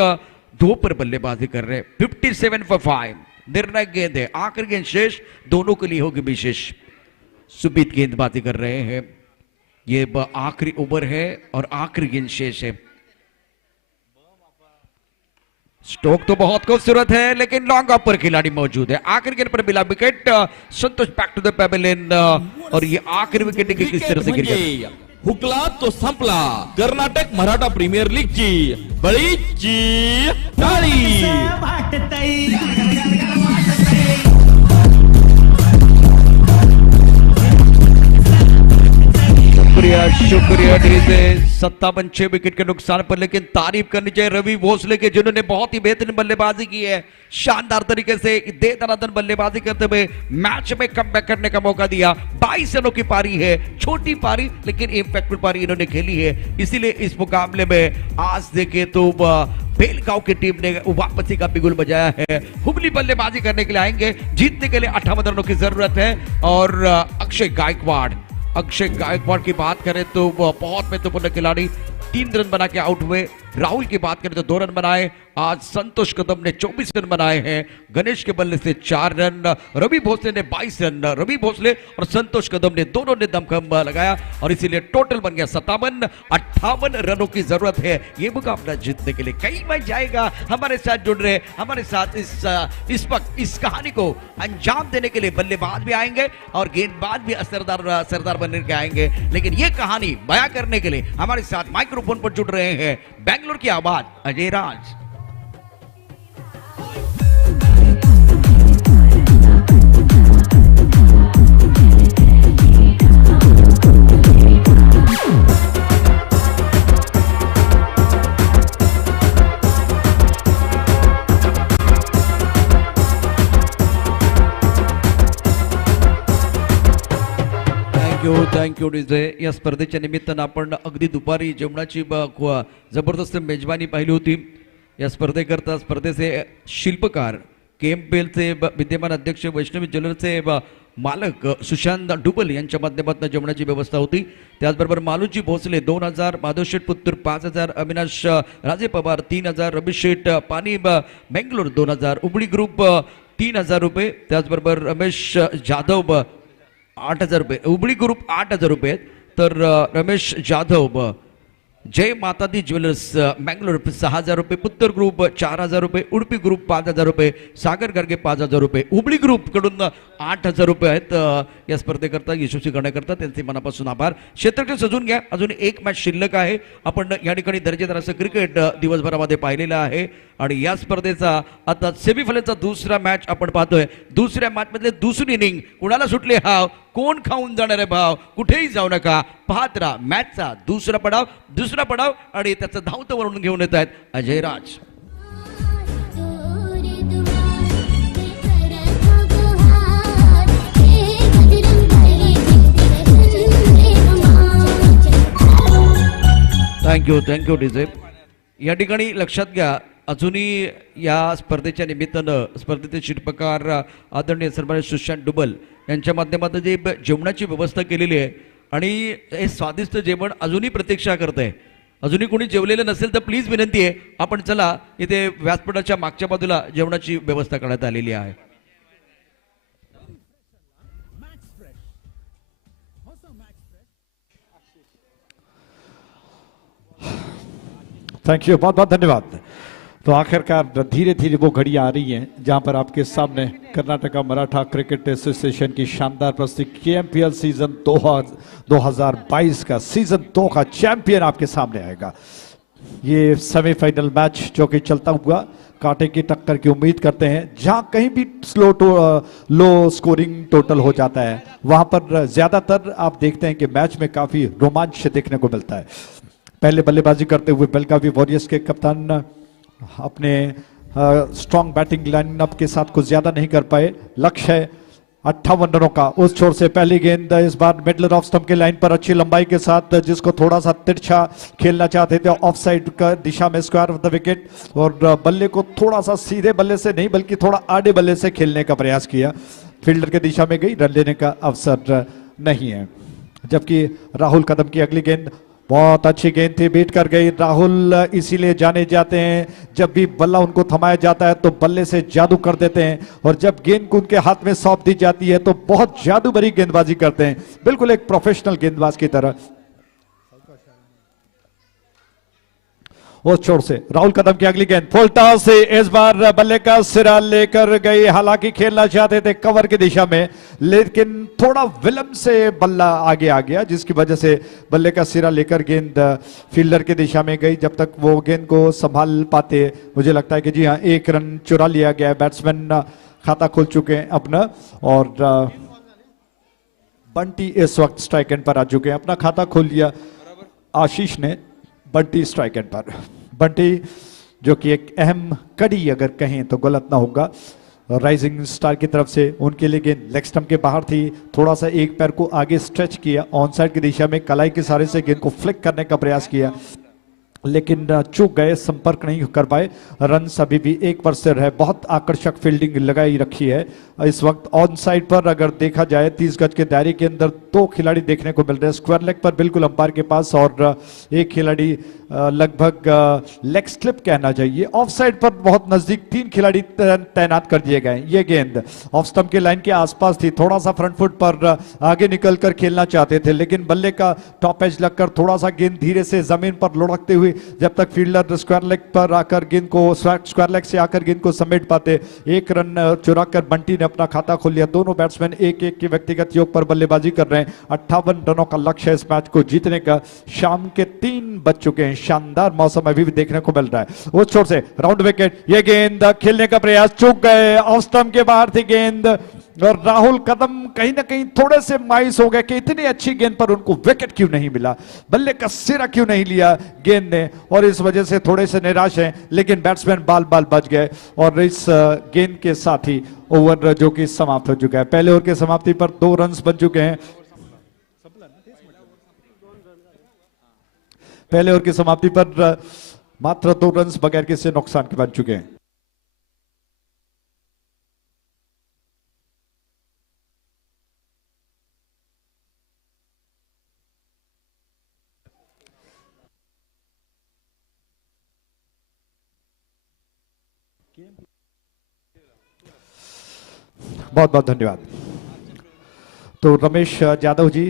2 पर बल्लेबाजी कर रहे हैं। 57 for 5। निर्णायक गेंद है, आखिरी गेंद शेष, दोनों के लिए होगी विशेष। सुबीत गेंदबाजी कर रहे हैं। ये आखिरी ओवर है और आखिरी गेंद शेष है। स्ट्रोक तो बहुत खूबसूरत है लेकिन लॉन्ग ऑफ पर खिलाड़ी मौजूद है। आखिरी गेंद पर मिला wicket. Santosh back to the pavilion और ये आखिरी विकेट किस तरह से गिर गया। हुकला तो संपला कर्नाटक मराठा प्रीमियर लीगची बळीची टाळी। शुक्रिया डीजे। 57, 6 विकेट के नुकसान पर, लेकिन तारीफ करनी चाहिए रवि भोसले के, जिन्होंने बहुत ही बेहतरीन बल्लेबाजी की है। शानदार तरीके से दे दनादन बल्लेबाजी करते हुए मैच में कमबैक करने का मौका दिया। 22 रनों की पारी है, छोटी पारी लेकिन इंपैक्टफुल पारी इन्होंने खेली है। इसीलिए इस मुकाबले में आज देखे तो बेलगांव की टीम ने वापसी का बिगुल बजाया है। हुबली बल्लेबाजी करने के लिए आएंगे। जीतने के लिए 58 रनों की जरूरत है। और अक्षय गायकवाड़ की बात करें तो बहुत महत्वपूर्ण खिलाड़ी, 3 रन बना के आउट हुए। राहुल की बात करें तो 2 रन बनाए। आज संतोष कदम ने 24 रन बनाए हैं। गणेश के बल्ले से 4 रन, रवि भोसले ने 22 रन। रवि भोसले और संतोष कदम ने दोनों ने दमखम लगाया और इसीलिए टोटल बन गया 57। 58 रनों की जरूरत है ये मुकाबला जीतने के लिए। कई मैच जाएगा। हमारे साथ जुड़ रहे, हमारे साथ इस वक्त इस कहानी को अंजाम देने के लिए बल्लेबाज भी आएंगे और गेंदबाज भी असरदार बनने के आएंगे। लेकिन ये कहानी बयां करने के लिए हमारे साथ माइक्रोफोन पर जुड़ रहे हैं बेंगलोर की आवाज अजय राज। Thank you DJ. या स्पर्धेच्या निमित्तानं आपण अगदी दुपारी जेवणाची जबरदस्त मेजबानी पाहिली होती। या स्पर्धेकरता स्पर्धेचे शिल्पकार KMPL चे विद्यमान अध्यक्ष, वैष्णवी ज्वेलर्सचे मालक सुशांत डुबल यांच्या माध्यमातून जेवणाची व्यवस्था होती। त्याचबरोबर मालूजी भोसले 2000, माधव शेठ पुत्तूर 5000, अविनाश राजे पवार 3000, रमेश शेठ पाणी बेंगलोर 2000, उबडी ग्रुप 3,000 रुपये. त्याचबरोबर रमेश जाधव 8,000 रुपये. उबळी ग्रुप 8,000 रुपये आहेत. तर रमेश जाधव जय माता दी ज्वेलर्स मँगलोर 6,000 रुपये. पुत्तर ग्रुप 4,000 रुपये. उडपी ग्रुप 5,000 रुपये. सागर गार्गे 5,000 रुपये. उबळी ग्रुप कडून 8,000 रुपये आहेत. या स्पर्धेकरता यशस्वी करण्याकरता त्यांचे मनापासून आभार. क्षेत्रक्षण सजून घ्या, अजून एक मॅच शिल्लक आहे. आपण या ठिकाणी दर्जेदार असं क्रिकेट दिवसभरामध्ये पाहिलेलं आहे. आणि या स्पर्धेचा आता सेमीफायनलचा दुसरा मॅच आपण पाहतोय. दुसऱ्या मॅच मधले दुसरी इनिंग कुणाला सुटले हाव, कोण खाऊन जाणार आहे भाव, कुठेही जाऊ नका, पाहत राहा मॅचचा दुसरा पडाव आणि त्याचं धावतं वरून घेऊन येत आहेत अजय राज. Thank you DJ. या ठिकाणी लक्षात घ्या, अजूनही या स्पर्धेच्या निमित्तानं स्पर्धेचे शिल्पकार आदरणीय सन्मान्य सुशांत डुबल यांच्या माध्यमातून जे जेवणाची व्यवस्था केलेली आहे आणि हे स्वादिष्ट जेवण अजूनही प्रतीक्षा करत आहे. अजूनही कोणी जेवलेलं नसेल तर प्लीज विनंती आहे, आपण चला, इथे व्यासपीठाच्या मागच्या बाजूला जेवणाची व्यवस्था करण्यात आलेली आहे. थैंक यू, बहुत बहुत धन्यवाद. तो आखिरकार धीरे धीरे वो घड़ी आ रही है जहां पर आपके सामने कर्नाटका मराठा क्रिकेट एसोसिएशन की शानदार प्रस्तुति KMPL सीजन 2022 का सीजन 2 का चैंपियन आपके सामने आएगा. ये सेमीफाइनल मैच जो कि चलता हुआ कांटे की टक्कर की उम्मीद करते हैं. जहां कहीं भी लो स्कोरिंग टोटल हो जाता है वहां पर ज्यादातर आप देखते हैं कि मैच में काफी रोमांच देखने को मिलता है. पहले बल्लेबाजी करते हुए बेलगावी वॉरियर्स के कप्तान अपने स्ट्रॉन्ग बैटिंग लाइनअप के साथ कुछ ज्यादा नहीं कर पाए. लक्ष्य है 58 रनों का. उस छोर से पहली गेंद इस बार मिडलर ऑफ स्टंप के लाइन पर अच्छी लंबाई के साथ, जिसको थोड़ा सा तिरछा खेलना चाहते थे ऑफ साइड का दिशा में, स्क्वायर ऑफ द विकेट, और बल्ले को थोड़ा सा सीधे बल्ले से नहीं बल्कि थोड़ा आड़े बल्ले से खेलने का प्रयास किया. फील्डर के दिशा में गई, रन लेने का अवसर नहीं है. जबकि राहुल कदम की अगली गेंद बहुत अच्छी गेंद थी, बीट कर गई. राहुल इसीलिए जाने जाते हैं, जब भी बल्ला उनको थमाया जाता है तो बल्ले से जादू कर देते हैं, और जब गेंद को उनके हाथ में सौंप दी जाती है तो बहुत जादू भरी गेंदबाजी करते हैं, बिल्कुल एक प्रोफेशनल गेंदबाज की तरह. उस छोर से राहुल कदम की अगली गेंद फुल टॉस से इस बार बल्ले का सिरा लेकर गई. हालांकि खेलना चाहते थे कवर की दिशा में, लेकिन थोड़ा विलंब से बल्ला आगे आ गया, जिसकी वजह से बल्ले का सिरा लेकर गेंद फील्डर की दिशा में गई. जब तक वो गेंद को संभाल पाते, मुझे लगता है कि जी हाँ, 1 रन चुरा लिया गया. बैट्समैन खाता खोल चुके हैं अपना, और बंटी इस वक्त स्ट्राइक एंड पर आ चुके हैं. अपना खाता खोल लिया आशीष ने. बंटी स्ट्राइक एंड पर. बंटी जो कि एक अहम कड़ी अगर कहें तो गलत ना होगा राइजिंग स्टार की तरफ से. उनके लिए गेंद लेग स्टंप के बाहर थी, थोड़ा सा एक पैर को आगे स्ट्रेच किया, ऑन साइड की दिशा में कलाई के सहारे से गेंद को फ्लिक करने का प्रयास किया, लेकिन चूक गए, संपर्क नहीं कर पाए. रन अभी भी 1 पर सिर है. बहुत आकर्षक फील्डिंग लगाई रखी है इस वक्त. ऑन साइड पर अगर देखा जाए 30 गज के दायरे के अंदर 2 खिलाड़ी देखने को मिल रहे हैं. स्क्वायर लेग पर बिल्कुल अंपायर के पास, और एक खिलाड़ी लगभग लेग स्लिप कहना चाहिए. ऑफ साइड पर बहुत नजदीक 3 खिलाड़ी तैनात कर दिए गए. ये गेंद ऑफ स्टंप के लाइन के आसपास थी, थोड़ा सा फ्रंट फुट पर आगे निकल कर खेलना चाहते थे, लेकिन बल्ले का टॉप एज लगकर थोड़ा सा गेंद धीरे से जमीन पर लुढ़कते हुए, जब तक फील्डर स्क्वायर लेग पर आकर गेंद को स्क्वायर लेग से आकर गेंद को समेट पाते, 1 रन चुराकर बंटी ने अपना खाता खोल लिया. दोनों बैट्समैन 1-1 के व्यक्तिगत योग पर बल्लेबाजी कर रहे हैं. 58 रनों का लक्ष्य है इस मैच को जीतने का. शाम के 3 बज चुके हैं. शानदार मौसम अभी भी देखने को मिल रहा है. उस छोर से राउंड विकेट, ये गेंद खेलने का प्रयास, चूक गए, ऑफ स्टंप के बाहर थी गेंद, और राहुल कदम कहीं ना कहीं थोड़े से मायूस हो गए कि इतनी अच्छी गेंद पर उनको विकेट क्यों नहीं मिला, बल्ले का सिरा क्यों नहीं लिया गेंद ने, और इस वजह से थोड़े से निराश हैं. लेकिन बैट्समैन बाल बाल बच गए, और इस गेंद के साथ ही ओवर जो कि समाप्त हो चुका है. पहले ओवर की समाप्ति पर 2 रन बन चुके हैं. पहले ओवर की समाप्ति पर मात्र 2 रन बगैर किसी नुकसान के बन चुके हैं. बहुत बहुत धन्यवाद। तो रमेश यादव जी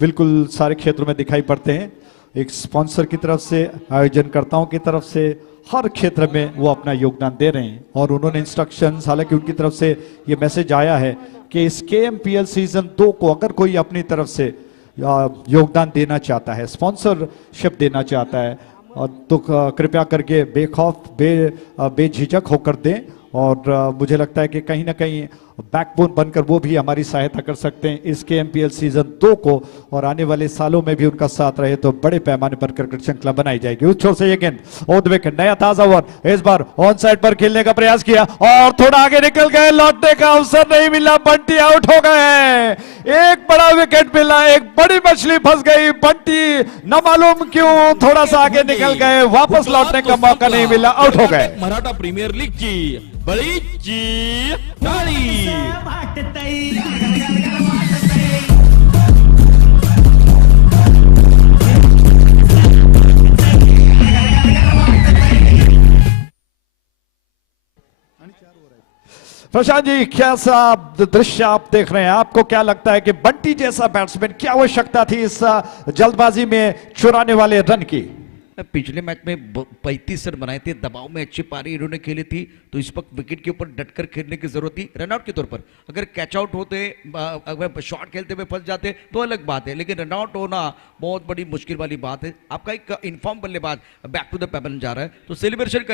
बिल्कुल सारे क्षेत्रों में दिखाई पड़ते हैं, एक स्पॉन्सर की तरफ से, आयोजनकर्ताओं की तरफ से, हर क्षेत्र में वो अपना योगदान दे रहे हैं। और उन्होंने इंस्ट्रक्शंस, हालांकि उनकी तरफ से ये मैसेज आया है कि इस KMPL सीजन 2 को अगर कोई अपनी तरफ से योगदान देना चाहता है, स्पॉन्सरशिप देना चाहता है, और तो कृपया करके बेझिझक होकर दें। और मुझे लगता है कि कहीं ना कहीं बैकबोन बनकर वो भी हमारी सहायता कर सकते हैं इस KMPL सीजन 2 को, और आने वाले सालों में भी उनका साथ रहे तो बड़े पैमाने पर क्रिकेट श्रृंखला बनाई जाएगी। उस छोर से ये गेंद ऑन द विकेट, नया ताजा ओवर, इस बार ऑन साइड पर खेलने का प्रयास किया और थोड़ा आगे निकल गए, लौटने का अवसर नहीं मिला, बंटी आउट हो गए। एक बड़ा विकेट मिला, एक बड़ी मछली फंस गई, बंटी न मालूम क्यों थोड़ा सा आगे निकल गए, वापस लौटने का मौका नहीं मिला, आउट हो गए। मराठा प्रीमियर लीगची बळीची टाळी। प्रशांत जी, कैसा दृश्य आप देख रहे हैं? आपको क्या लगता है कि बंटी जैसा बैट्समैन, क्या आवश्यकता थी इस जल्दबाजी में चुराने वाले रन की? पिछले मैच में 35 रन बनाए थे, दबाव में अच्छी पारी इन्होंने खेली थी, तो इस वक्त विकेट के ऊपर डटकर खेलने की जरूरत थी रनआउट के तौर पर। अगर कैच आउट होते, अगर शॉट खेलते हुए फंस जाते तो अलग बात है, लेकिन रनआउट होना बहुत बड़ी मुश्किल वाली बात है। आपका एक इन्फॉर्म बल्लेबाज बैक टू द पैबन जा रहा है, तो सेलिब्रेशन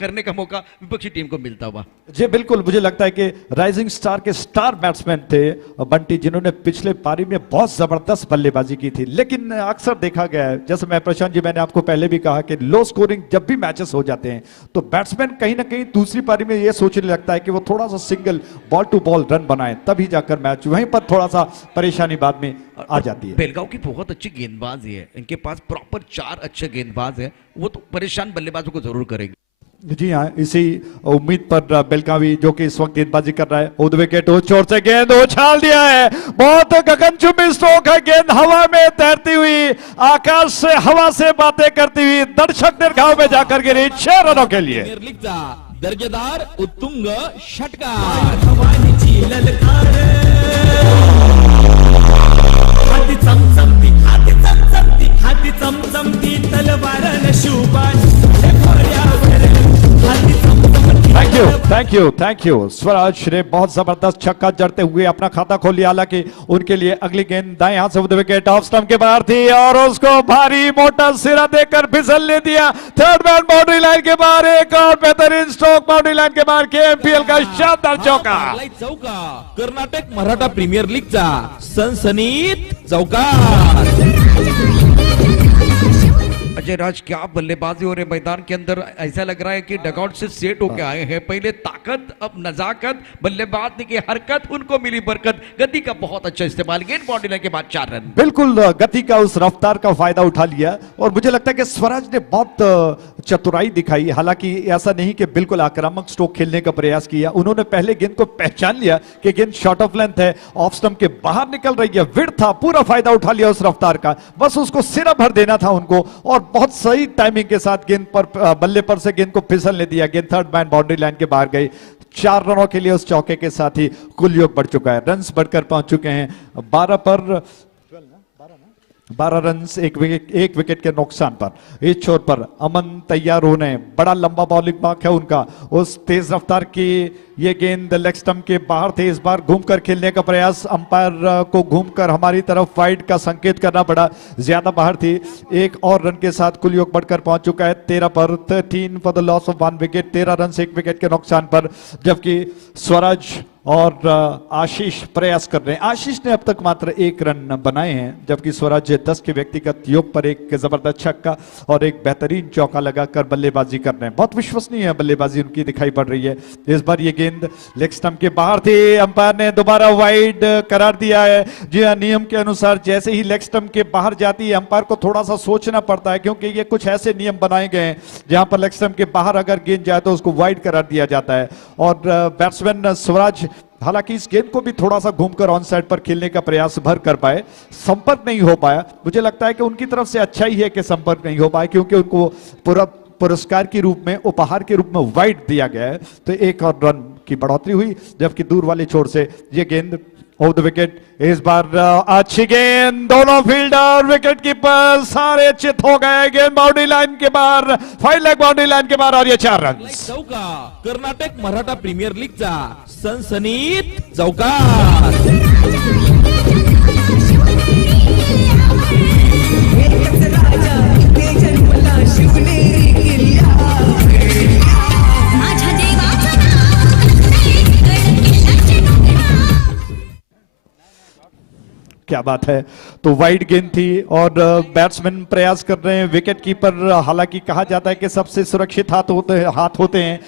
करने का मौका विपक्षी टीम को मिलता हुआ। जी बिल्कुल, मुझे लगता है कि राइजिंग स्टार के स्टार बैट्समैन थे बंटी, जिन्होंने पिछले पारी में बहुत जबरदस्त बल्लेबाजी की थी। लेकिन अक्सर देखा गया है, जैसे मैं प्रशांत जी, मैंने आपको पहले भी कहा कि लो स्कोरिंग जब भी मैचेस हो जाते हैं तो बैट्समैन कहीं ना कहीं दूसरी पारी में यह सोचने लगता है कि वो थोड़ा सा single ball to ball run बनाए, तभी जाकर मैच, वहीं पर थोड़ा सा परेशानी बाद में आ जाती है। बेलगांव की बहुत अच्छी गेंदबाजी है, इनके पास प्रॉपर 4 अच्छे गेंदबाज हैं, वो तो परेशान बल्लेबाजों को जरूर करेंगे। जी हाँ, इसी उम्मीद पर बेलगावी, जो कि इस वक्त गेंदबाजी कर रहा है, उद विकेट उस छोर से गेंद उछाल दिया है, बहुत गगनचुंबी स्ट्रोक है, गेंद हवा में तैरती हुई, आकाश से हवा से बातें करती हुई दर्शक निर्घाव में जाकर गिरी 6 रनों के लिए। प्रीमियर लीगचा दर्जेदार उत्तुंग षटकार। हाती चमचमती तलवार नशुबान थैंक यू। स्वराज ने बहुत जबरदस्त छक्का जड़ते हुए अपना खाता खोल लिया। हालांकि उनके लिए अगली गेंद दाएं हाथ से विकेट ऑफ स्टंप के बाहर थी और उसको भारी मोटा सिरा देकर फिसलने दिया। थर्ड मैन बाउंड्री लाइन के बाहर, एक और बेहतरीन स्ट्रोक बाउंड्री लाइन के बाहर, KMPL का शानदार चौका। चौका कर्नाटक मराठा प्रीमियर लीगचा सनसनीत चौकार। अजय राज, क्या बल्लेबाजी हो रही है मैदान के अंदर, ऐसा लग रहा है कि डगआउट से सेट होके आए हैं। पहले ताकत, अब नजाकत, बल्लेबाज की हरकत, उनको मिली बरकत, गति का बहुत अच्छा इस्तेमाल, गेंद बाउंड्री लाइन के बाद 4 रन। बिल्कुल गति का, उस रफ्तार का फायदा उठा लिया और मुझे लगता है कि स्वराज ने बहुत चतुराई दिखाई। हालांकि ऐसा नहीं कि बिल्कुल आक्रामक स्ट्रोक खेलने का प्रयास किया, उन्होंने पहले गेंद को पहचान लिया कि गेंद शॉर्ट ऑफ लेंथ है, ऑफ स्टंप के बाहर निकल रही है, विड्थ था, पूरा फायदा उठा लिया उस रफ्तार का, बस उसको सिरा भर देना था उनको और बहुत सही टाइमिंग के साथ गेंद पर, बल्ले पर से गेंद को फिसलने दिया। गेंद थर्ड मैन बाउंड्री लाइन के बाहर गई। 4 रनों के लिए उस चौके के साथ ही कुल योग बढ़ चुका है, रन्स बढ़कर पहुंच चुके हैं 12 पर 12 रन, एक विकेट के नुकसान पर। इस छोर पर अमन तैयार होने, बड़ा लंबा बॉलिंग मार्क है उनका, उस तेज रफ्तार की ये गेंद लेग स्टंप के बाहर थे। इस बार घूमकर खेलने का प्रयास, अंपायर को घूमकर हमारी तरफ वाइड का संकेत करना पड़ा, ज्यादा बाहर थी। एक और रन के साथ कुल योग बढ़कर पहुंच चुका है 13 पर, 13 for the loss of 1 wicket, 13 run, 1 wicket के नुकसान पर। जबकि स्वराज और आशीष प्रयास कर रहे हैं। आशीष ने अब तक मात्र 1 रन बनाए हैं, जबकि स्वराज 10 के व्यक्तिगत योग पर एक जबरदस्त छक्का और एक बेहतरीन चौका लगाकर बल्लेबाजी कर रहे हैं। बहुत विश्वसनीय बल्लेबाजी उनकी दिखाई पड़ रही है। इस बार ये गेंद लेग स्टंप के बाहर थी, अंपायर ने दोबारा वाइड करार दिया है। जी हाँ, नियम के अनुसार जैसे ही लेग स्टंप के बाहर जाती है अंपायर को थोड़ा सा सोचना पड़ता है, क्योंकि ये कुछ ऐसे नियम बनाए गए हैं जहां पर लेग स्टंप के बाहर अगर गेंद जाए तो उसको वाइड करार दिया जाता है। और बैट्समैन स्वराज हालांकि इस गेंद को भी थोड़ा सा घूमकर ऑन साइड पर खेलने का प्रयास भर कर पाए, संपर्क नहीं हो पाया। मुझे लगता है कि उनकी तरफ से अच्छा ही है कि संपर्क नहीं हो पाया, क्योंकि उनको पूरा पुरस्कार के रूप में, उपहार के रूप में वाइड दिया गया है, तो एक और रन की बढ़ोतरी हुई। जबकि दूर वाले छोर से ये गेंद ऑफ द विकेट, इस बार अच्छी गेंद, दोनों फील्डर विकेट कीपर सारे चित हो गए। गेंद बाउंड्री लाइन के बाहर, 5 लेग बाउंड्री लाइन के बाहर, और ये 4 रन। चौका कर्नाटक मराठा प्रीमियर लीगचा सनसनीत चौकार। माझ्या देवाचं नाव क्या बात है। तो वाइड गेंद थी और बैट्समैन प्रयास कर रहे हैं, विकेट कीपर हालांकि कहा जाता है कि सबसे सुरक्षित हाथ होते हैं,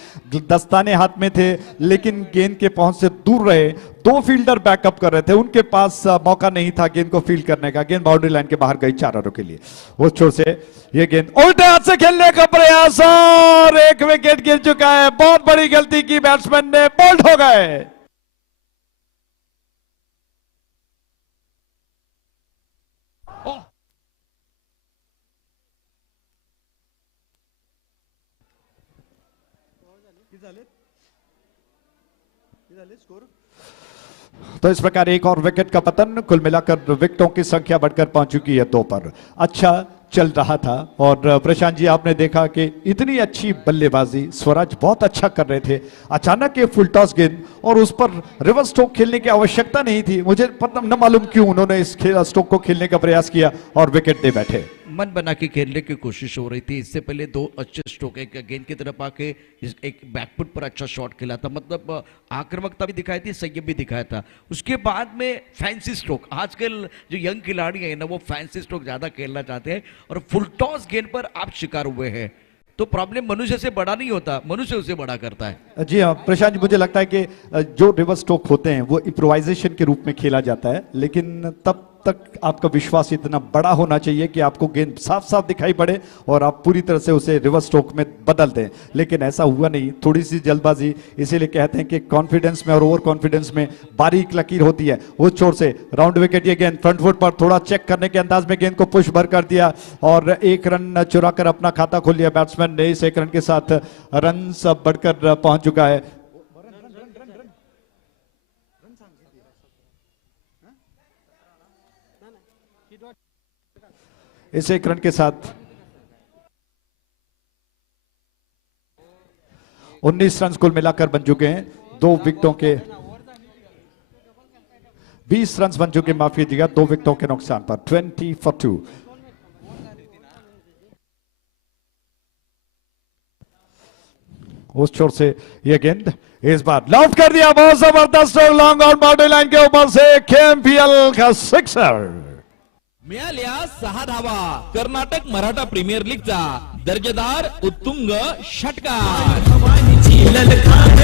दस्ताने हाथ में थे, लेकिन गेंद के पहुंच से दूर रहे। 2 फील्डर बैकअप कर रहे थे, उनके पास मौका नहीं था गेंद को फील्ड करने का। गेंद बाउंड्री लाइन के बाहर गई 4 रनों के लिए। उस छोर से ये गेंद उल्टे हाथ से खेलने का प्रयास और एक विकेट गिर चुका है। बहुत बड़ी गलती की बैट्समैन ने, बोल्ड हो गए। तो इस प्रकार एक और विकेट का पतन, कुल मिलाकर विकेटों की संख्या बढ़कर पहुंच चुकी है 2 पर। अच्छा चल रहा था और प्रशांत जी आपने देखा कि इतनी अच्छी बल्लेबाजी, स्वराज बहुत अच्छा कर रहे थे। अचानक ये फुल टॉस गेंद और उस पर रिवर्स स्ट्रोक खेलने की आवश्यकता नहीं थी। मुझे पता न मालूम क्यों उन्होंने इस स्ट्रोक को खेलने का प्रयास किया और विकेट दे बैठे। मन बना के खेलने की कोशिश हो रही थी। इससे पहले 2 अच्छे स्ट्रोक, एक गेंद की तरफ आके एक बैकफुट पर अच्छा शॉट खेला था, मतलब आक्रामकता भी दिखाई थी, संयम भी दिखाया था। उसके बाद में फैंसी स्ट्रोक, आजकल जो यंग खिलाड़ी है ना वो फैंसी स्ट्रोक ज्यादा खेलना चाहते हैं और फुल टॉस गेंद पर आप शिकार हुए हैं। तो प्रॉब्लम मनुष्य से बड़ा नहीं होता, मनुष्य उसे बड़ा करता है। जी हाँ प्रशांत जी, मुझे लगता है कि जो रिवर्स स्ट्रोक होते हैं वो इम्प्रोवाइजेशन के रूप में खेला जाता है, लेकिन तब तक आपका विश्वास इतना बड़ा होना चाहिए कि आपको गेंद साफ साफ दिखाई पड़े और आप पूरी तरह से उसे रिवर्स स्ट्रोक में बदल दें। लेकिन ऐसा हुआ नहीं, थोड़ी सी जल्दबाजी, इसीलिए कहते हैं कि कॉन्फिडेंस में और ओवर कॉन्फिडेंस में बारीक लकीर होती है। उस छोर से राउंड विकेट, ये गेंद फ्रंट फुट पर थोड़ा चेक करने के अंदाज में गेंद को पुश भर कर दिया और 1 रन चुरा कर अपना खाता खोल लिया बैट्समैन ने। इस 1 रन के साथ रन सब बढ़कर पहुंच चुका है। इस 1 रन के साथ 19 रन कुल मिलाकर बन चुके हैं। 2 विकेटों के 20 रन बन चुके, माफ कीजिएगा, 2 विकेटों के नुकसान पर 20 for 2। उस छोर से यह गेंद इस बार लॉफ्ट कर दिया, बहुत जबरदस्त लॉन्ग ऑन बाउंड्री लाइन के ऊपर से केएमपीएल का सिक्सर। मिळाल्या 6 धावा। कर्नाटक मराठा प्रीमियर लीगचा दर्जेदार उत्तुंग षटकार। भवानीची ललकार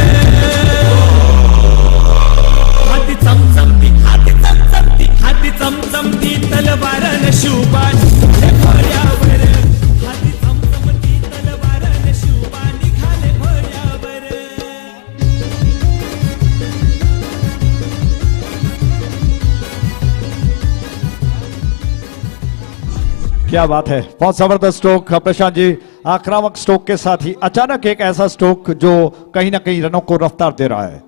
हाती चमचमती, हाती चमचमती, हाती चमचमती तलवार नशिबान भोळ्यावर, हाती चमचमती तलवार नशिबान निघाले भोळ्यावर। क्या बात है, बहुत जबरदस्त स्ट्रोक प्रशांत जी। आक्रामक स्ट्रोक के साथ ही अचानक एक ऐसा स्ट्रोक जो कहीं ना कहीं रनों को रफ्तार दे रहा है।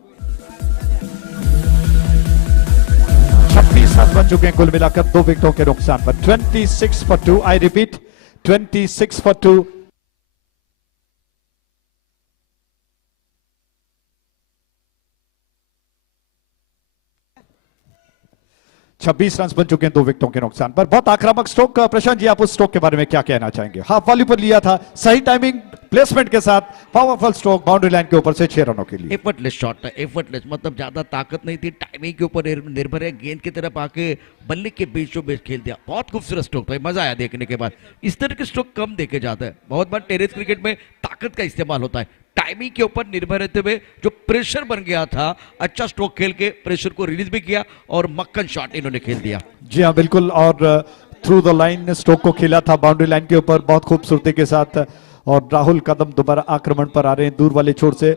26 रन बन चुके हैं कुल मिलाकर 2 विकेटों के नुकसान पर। 26 for 2, I repeat 26 for 2। 26 run बन चुके हैं 2 विकेटों के नुकसान पर। बहुत आक्रामक स्ट्रोक। प्रशांत जी आप उस स्ट्रोक के बारे में क्या कहना चाहेंगे? हाफ वॉली पर लिया था, सही टाइमिंग प्लेसमेंट के साथ, पावरफुल स्ट्रोक बाउंड्री लाइन के ऊपर से 6 रनों के लिए। एफर्टलेस शॉट था, एफर्टलेस, मतलब ज्यादा ताकत नहीं थी, टाइमिंग के ऊपर निर्भर है। गेंद की तरफ आके बल्ले के बीचों बीच खेल दिया, बहुत खूबसूरत स्ट्रोक था, मजा आया देखने के बाद। इस तरह के स्ट्रोक कम देखे जाते हैं, बहुत बार टेरेस क्रिकेट में ताकत का इस्तेमाल होता है, टाइमिंग के ऊपर निर्भर रहते हुए जो प्रेशर बन गया था, अच्छा स्ट्रोक खेल के प्रेशर को रिलीज भी किया और मक्खन शॉट इन्होंने खेल दिया। जी हाँ बिल्कुल, और थ्रू द लाइन स्ट्रोक को खेला था बाउंड्री लाइन के ऊपर बहुत खूबसूरती के साथ। और राहुल कदम दोबारा आक्रमण पर आ रहे हैं दूर वाले छोर से।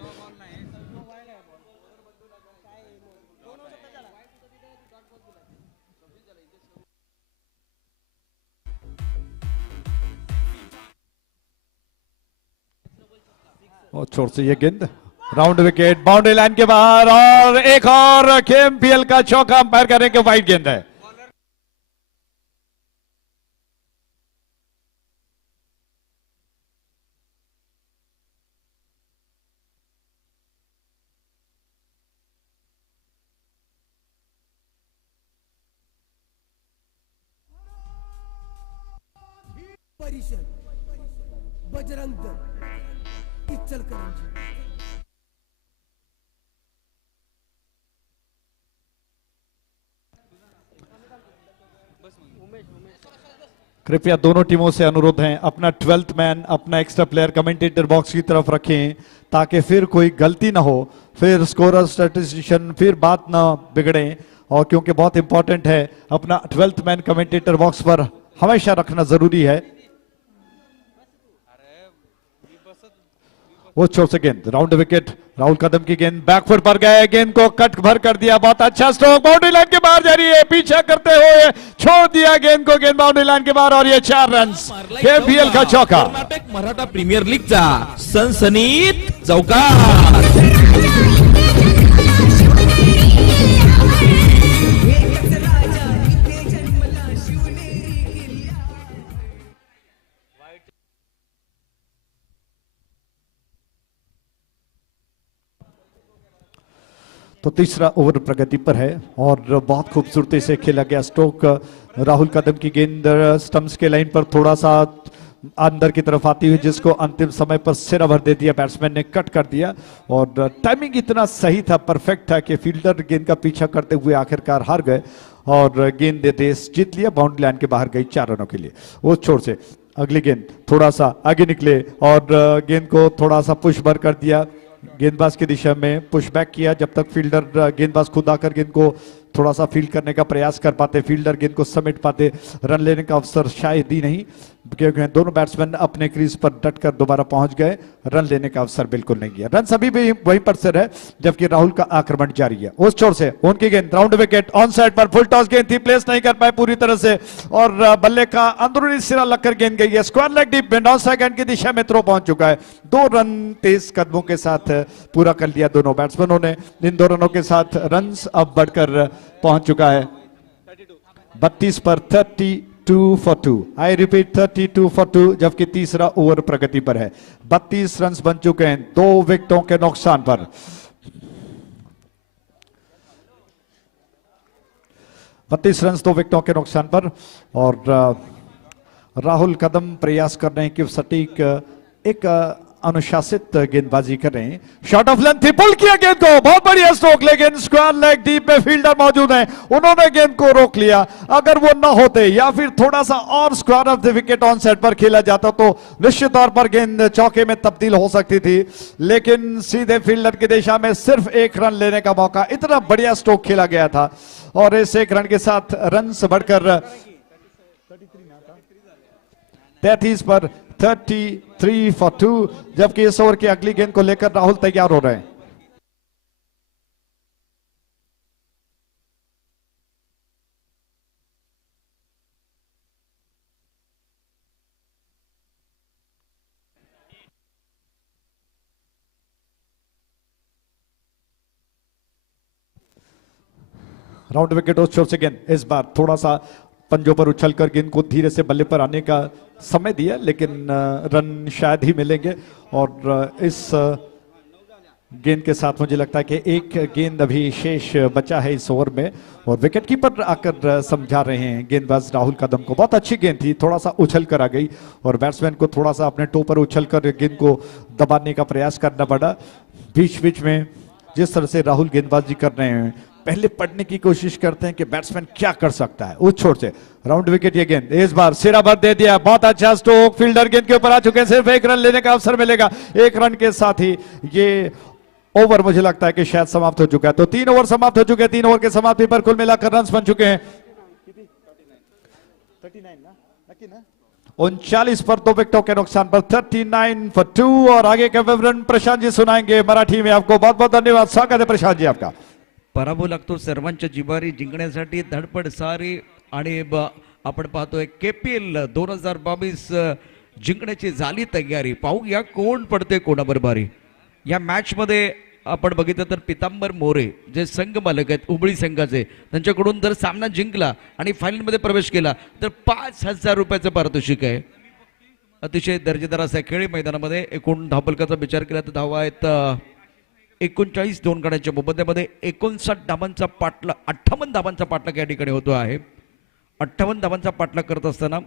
और छोर से ये गेंद राउंड विकेट, बाउंड्री लाइन के बाहर, और एक और केएमपीएल का चौका अंपायर करें कि वाइड गेंद है। परिषद बजरंग दल इचलकरंजी। कृपया दोनों टीमों से अनुरोध है, अपना 12th मैन, अपना एक्स्ट्रा प्लेयर कमेंटेटर बॉक्स की तरफ रखें ताकि फिर कोई गलती ना हो, फिर स्कोरर स्टैटिस्टिशियन फिर बात ना बिगड़े। और क्योंकि बहुत इंपॉर्टेंट है, अपना 12th मैन कमेंटेटर बॉक्स पर हमेशा रखना जरूरी है। वो छोर से गेंद राउंड विकेट, राहुल कदम की गेंद बैकफुट पर गए, गेंद को कट भर कर दिया, बहुत अच्छा स्ट्रोक, बाउंड्री लाइन के बाहर जा रही है, पीछा करते हुए छोड़ दिया गेंद को, गेंद बाउंड्री लाइन के बाहर, और ये 4 रन केपीएल का चौका। कर्नाटक मराठा प्रीमियर लीगचा सनसनीत चौकार। तो तीसरा ओवर प्रगति पर है और बहुत खूबसूरती से खेला गया स्ट्रोक। राहुल कदम की गेंद स्टंप्स के लाइन पर थोड़ा सा अंदर की तरफ आती हुई, जिसको अंतिम समय पर सिरा भर दे दिया, बैट्समैन ने कट कर दिया। और टाइमिंग इतना सही था, परफेक्ट था कि फील्डर गेंद का पीछा करते हुए आखिरकार हार गए और गेंद रेस जीत लिया, बाउंड्री लाइन के बाहर गई 4 रनों के लिए। वो छोर से अगली गेंद थोड़ा सा आगे निकले और गेंद को थोड़ा सा पुश भर कर दिया, गेंदबाज की दिशा में पुश बैक किया, जब तक फील्डर गेंदबाज खुद आकर गेंद को थोड़ा सा फील्ड करने का प्रयास कर पाते, फील्डर गेंद को समेट पाते, रन लेने का अवसर शायद ही नहीं, क्योंकि दोनों बैट्समैन अपने क्रीज पर डटकर दोबारा पहुंच गए, रन लेने का अवसर बिल्कुल नहीं है। रन सभी भी वहीं पर से रहे, जबकि राहुल का आक्रमण जारी है। उस छोर से उनकी गेंद राउंड विकेट, ऑन साइड पर फुल टॉस गेंद थी, प्लेस नहीं कर पाए पूरी तरह से, और बल्ले का अंदरूनी सिरा लगकर गेंद गई है स्क्वायर लेग डीप में, 9 सेकंड की दिशा में थ्रो पहुंच चुका है। 2 रन तेज कदमों के साथ पूरा कर लिया दोनों बैट्समैनों ने। इन 2 रनों के साथ रन अब बढ़कर पहुंच चुका है 32 पर 32 for 2। आई रिपीट 32 for 2, जबकि तीसरा ओवर प्रगति पर है। 32 रन बन चुके हैं 2 विकेटों के नुकसान पर। 32 रन 2 विकेटों के नुकसान पर, और राहुल कदम प्रयास कर रहे हैं कि सटीक एक अनुशासित गेंदबाजी कर रहे हैं। शॉट ऑफ लेंथ थी, पुल किया गेंद को, बहुत बढ़िया स्ट्रोक, लेकिन स्क्वायर लेग डीप में फील्डर मौजूद हैं, उन्होंने गेंद को रोक लिया। अगर वो ना होते या फिर थोड़ा सा और square of the wicket on side पर खेला जाता तो निश्चित तौर पर गेंद चौके में तब्दील हो सकती थी, लेकिन सीधे फील्डर की दिशा में सिर्फ 1 रन लेने का मौका। इतना बढ़िया स्ट्रोक खेला गया था और इस 1 रन के साथ रन बढ़कर 33 पर 33 for 2, जबकि इस ओवर की अगली गेंद को लेकर राहुल तैयार हो रहे हैं। राउंड विकेट उस छोर से गेंद इस बार थोड़ा सा पंजों पर उछलकर गेंद को धीरे से बल्ले पर आने का समय दिया, लेकिन रन शायद ही मिलेंगे। और इस गेंद के साथ मुझे लगता है कि एक गेंद अभी शेष बचा है इस ओवर में, और विकेट कीपर आकर समझा रहे हैं गेंदबाज राहुल कदम को। बहुत अच्छी गेंद थी, थोड़ा सा उछल कर आ गई और बैट्समैन को थोड़ा सा अपने टो पर उछल कर गेंद को दबाने का प्रयास करना पड़ा। बीच बीच में जिस तरह से राहुल गेंदबाजी कर रहे हैं, पहले पढ़ने की कोशिश करते हैं कि बैट्समैन क्या कर सकता है। उस छोर से राउंड विकेट, ये गेंद इस बार सिरा भर दे दिया, बहुत अच्छा स्ट्रोक, फील्डर गेंद के ऊपर आ चुके हैं, सिर्फ 1 रन लेने का अवसर मिलेगा। 1 रन के साथ ही ये ओवर मुझे लगता है कि शायद समाप्त हो चुका है। तो 3 ओवर समाप्त हो चुके हैं। 3 ओवर के समाप्ति पर कुल मिलाकर रन बन चुके हैं 39 पर 2 विकेटों के नुकसान पर 39 for 2। और आगे का विवरण प्रशांत जी सुनाएंगे मराठी में। आपको बहुत बहुत धन्यवाद, स्वागत है प्रशांत जी आपका। पराभव लागतो सर्वांच्या जिवारी, जिंकण्यासाठी धडपड सारी, आणि आपण पाहतोय केपीएल 2022 जिंकण्याची झाली तयारी। पाहूया कोण पडते कोणाबरोबर बारी। या मॅच मध्ये आपण बघितलं तर पितांबर मोरे जे संघ मालक आहेत उबळी संघाचे, त्यांच्याकडून जर सामना जिंकला आणि फायनलमध्ये प्रवेश केला तर 5,000 रुपयाचं पारितोषिक आहे. अतिशय दर्जेदार असा खेळी मैदानामध्ये. एकूण धावफलकाचा विचार केला तर धावा आहेत 39 दोन गड्यांच्या मोबदल्यामध्ये 59 धावांचा पाठला 58 धावांचा पाठलाग या ठिकाणी होतो आहे. 58 धावांचा पाठलाग करत असताना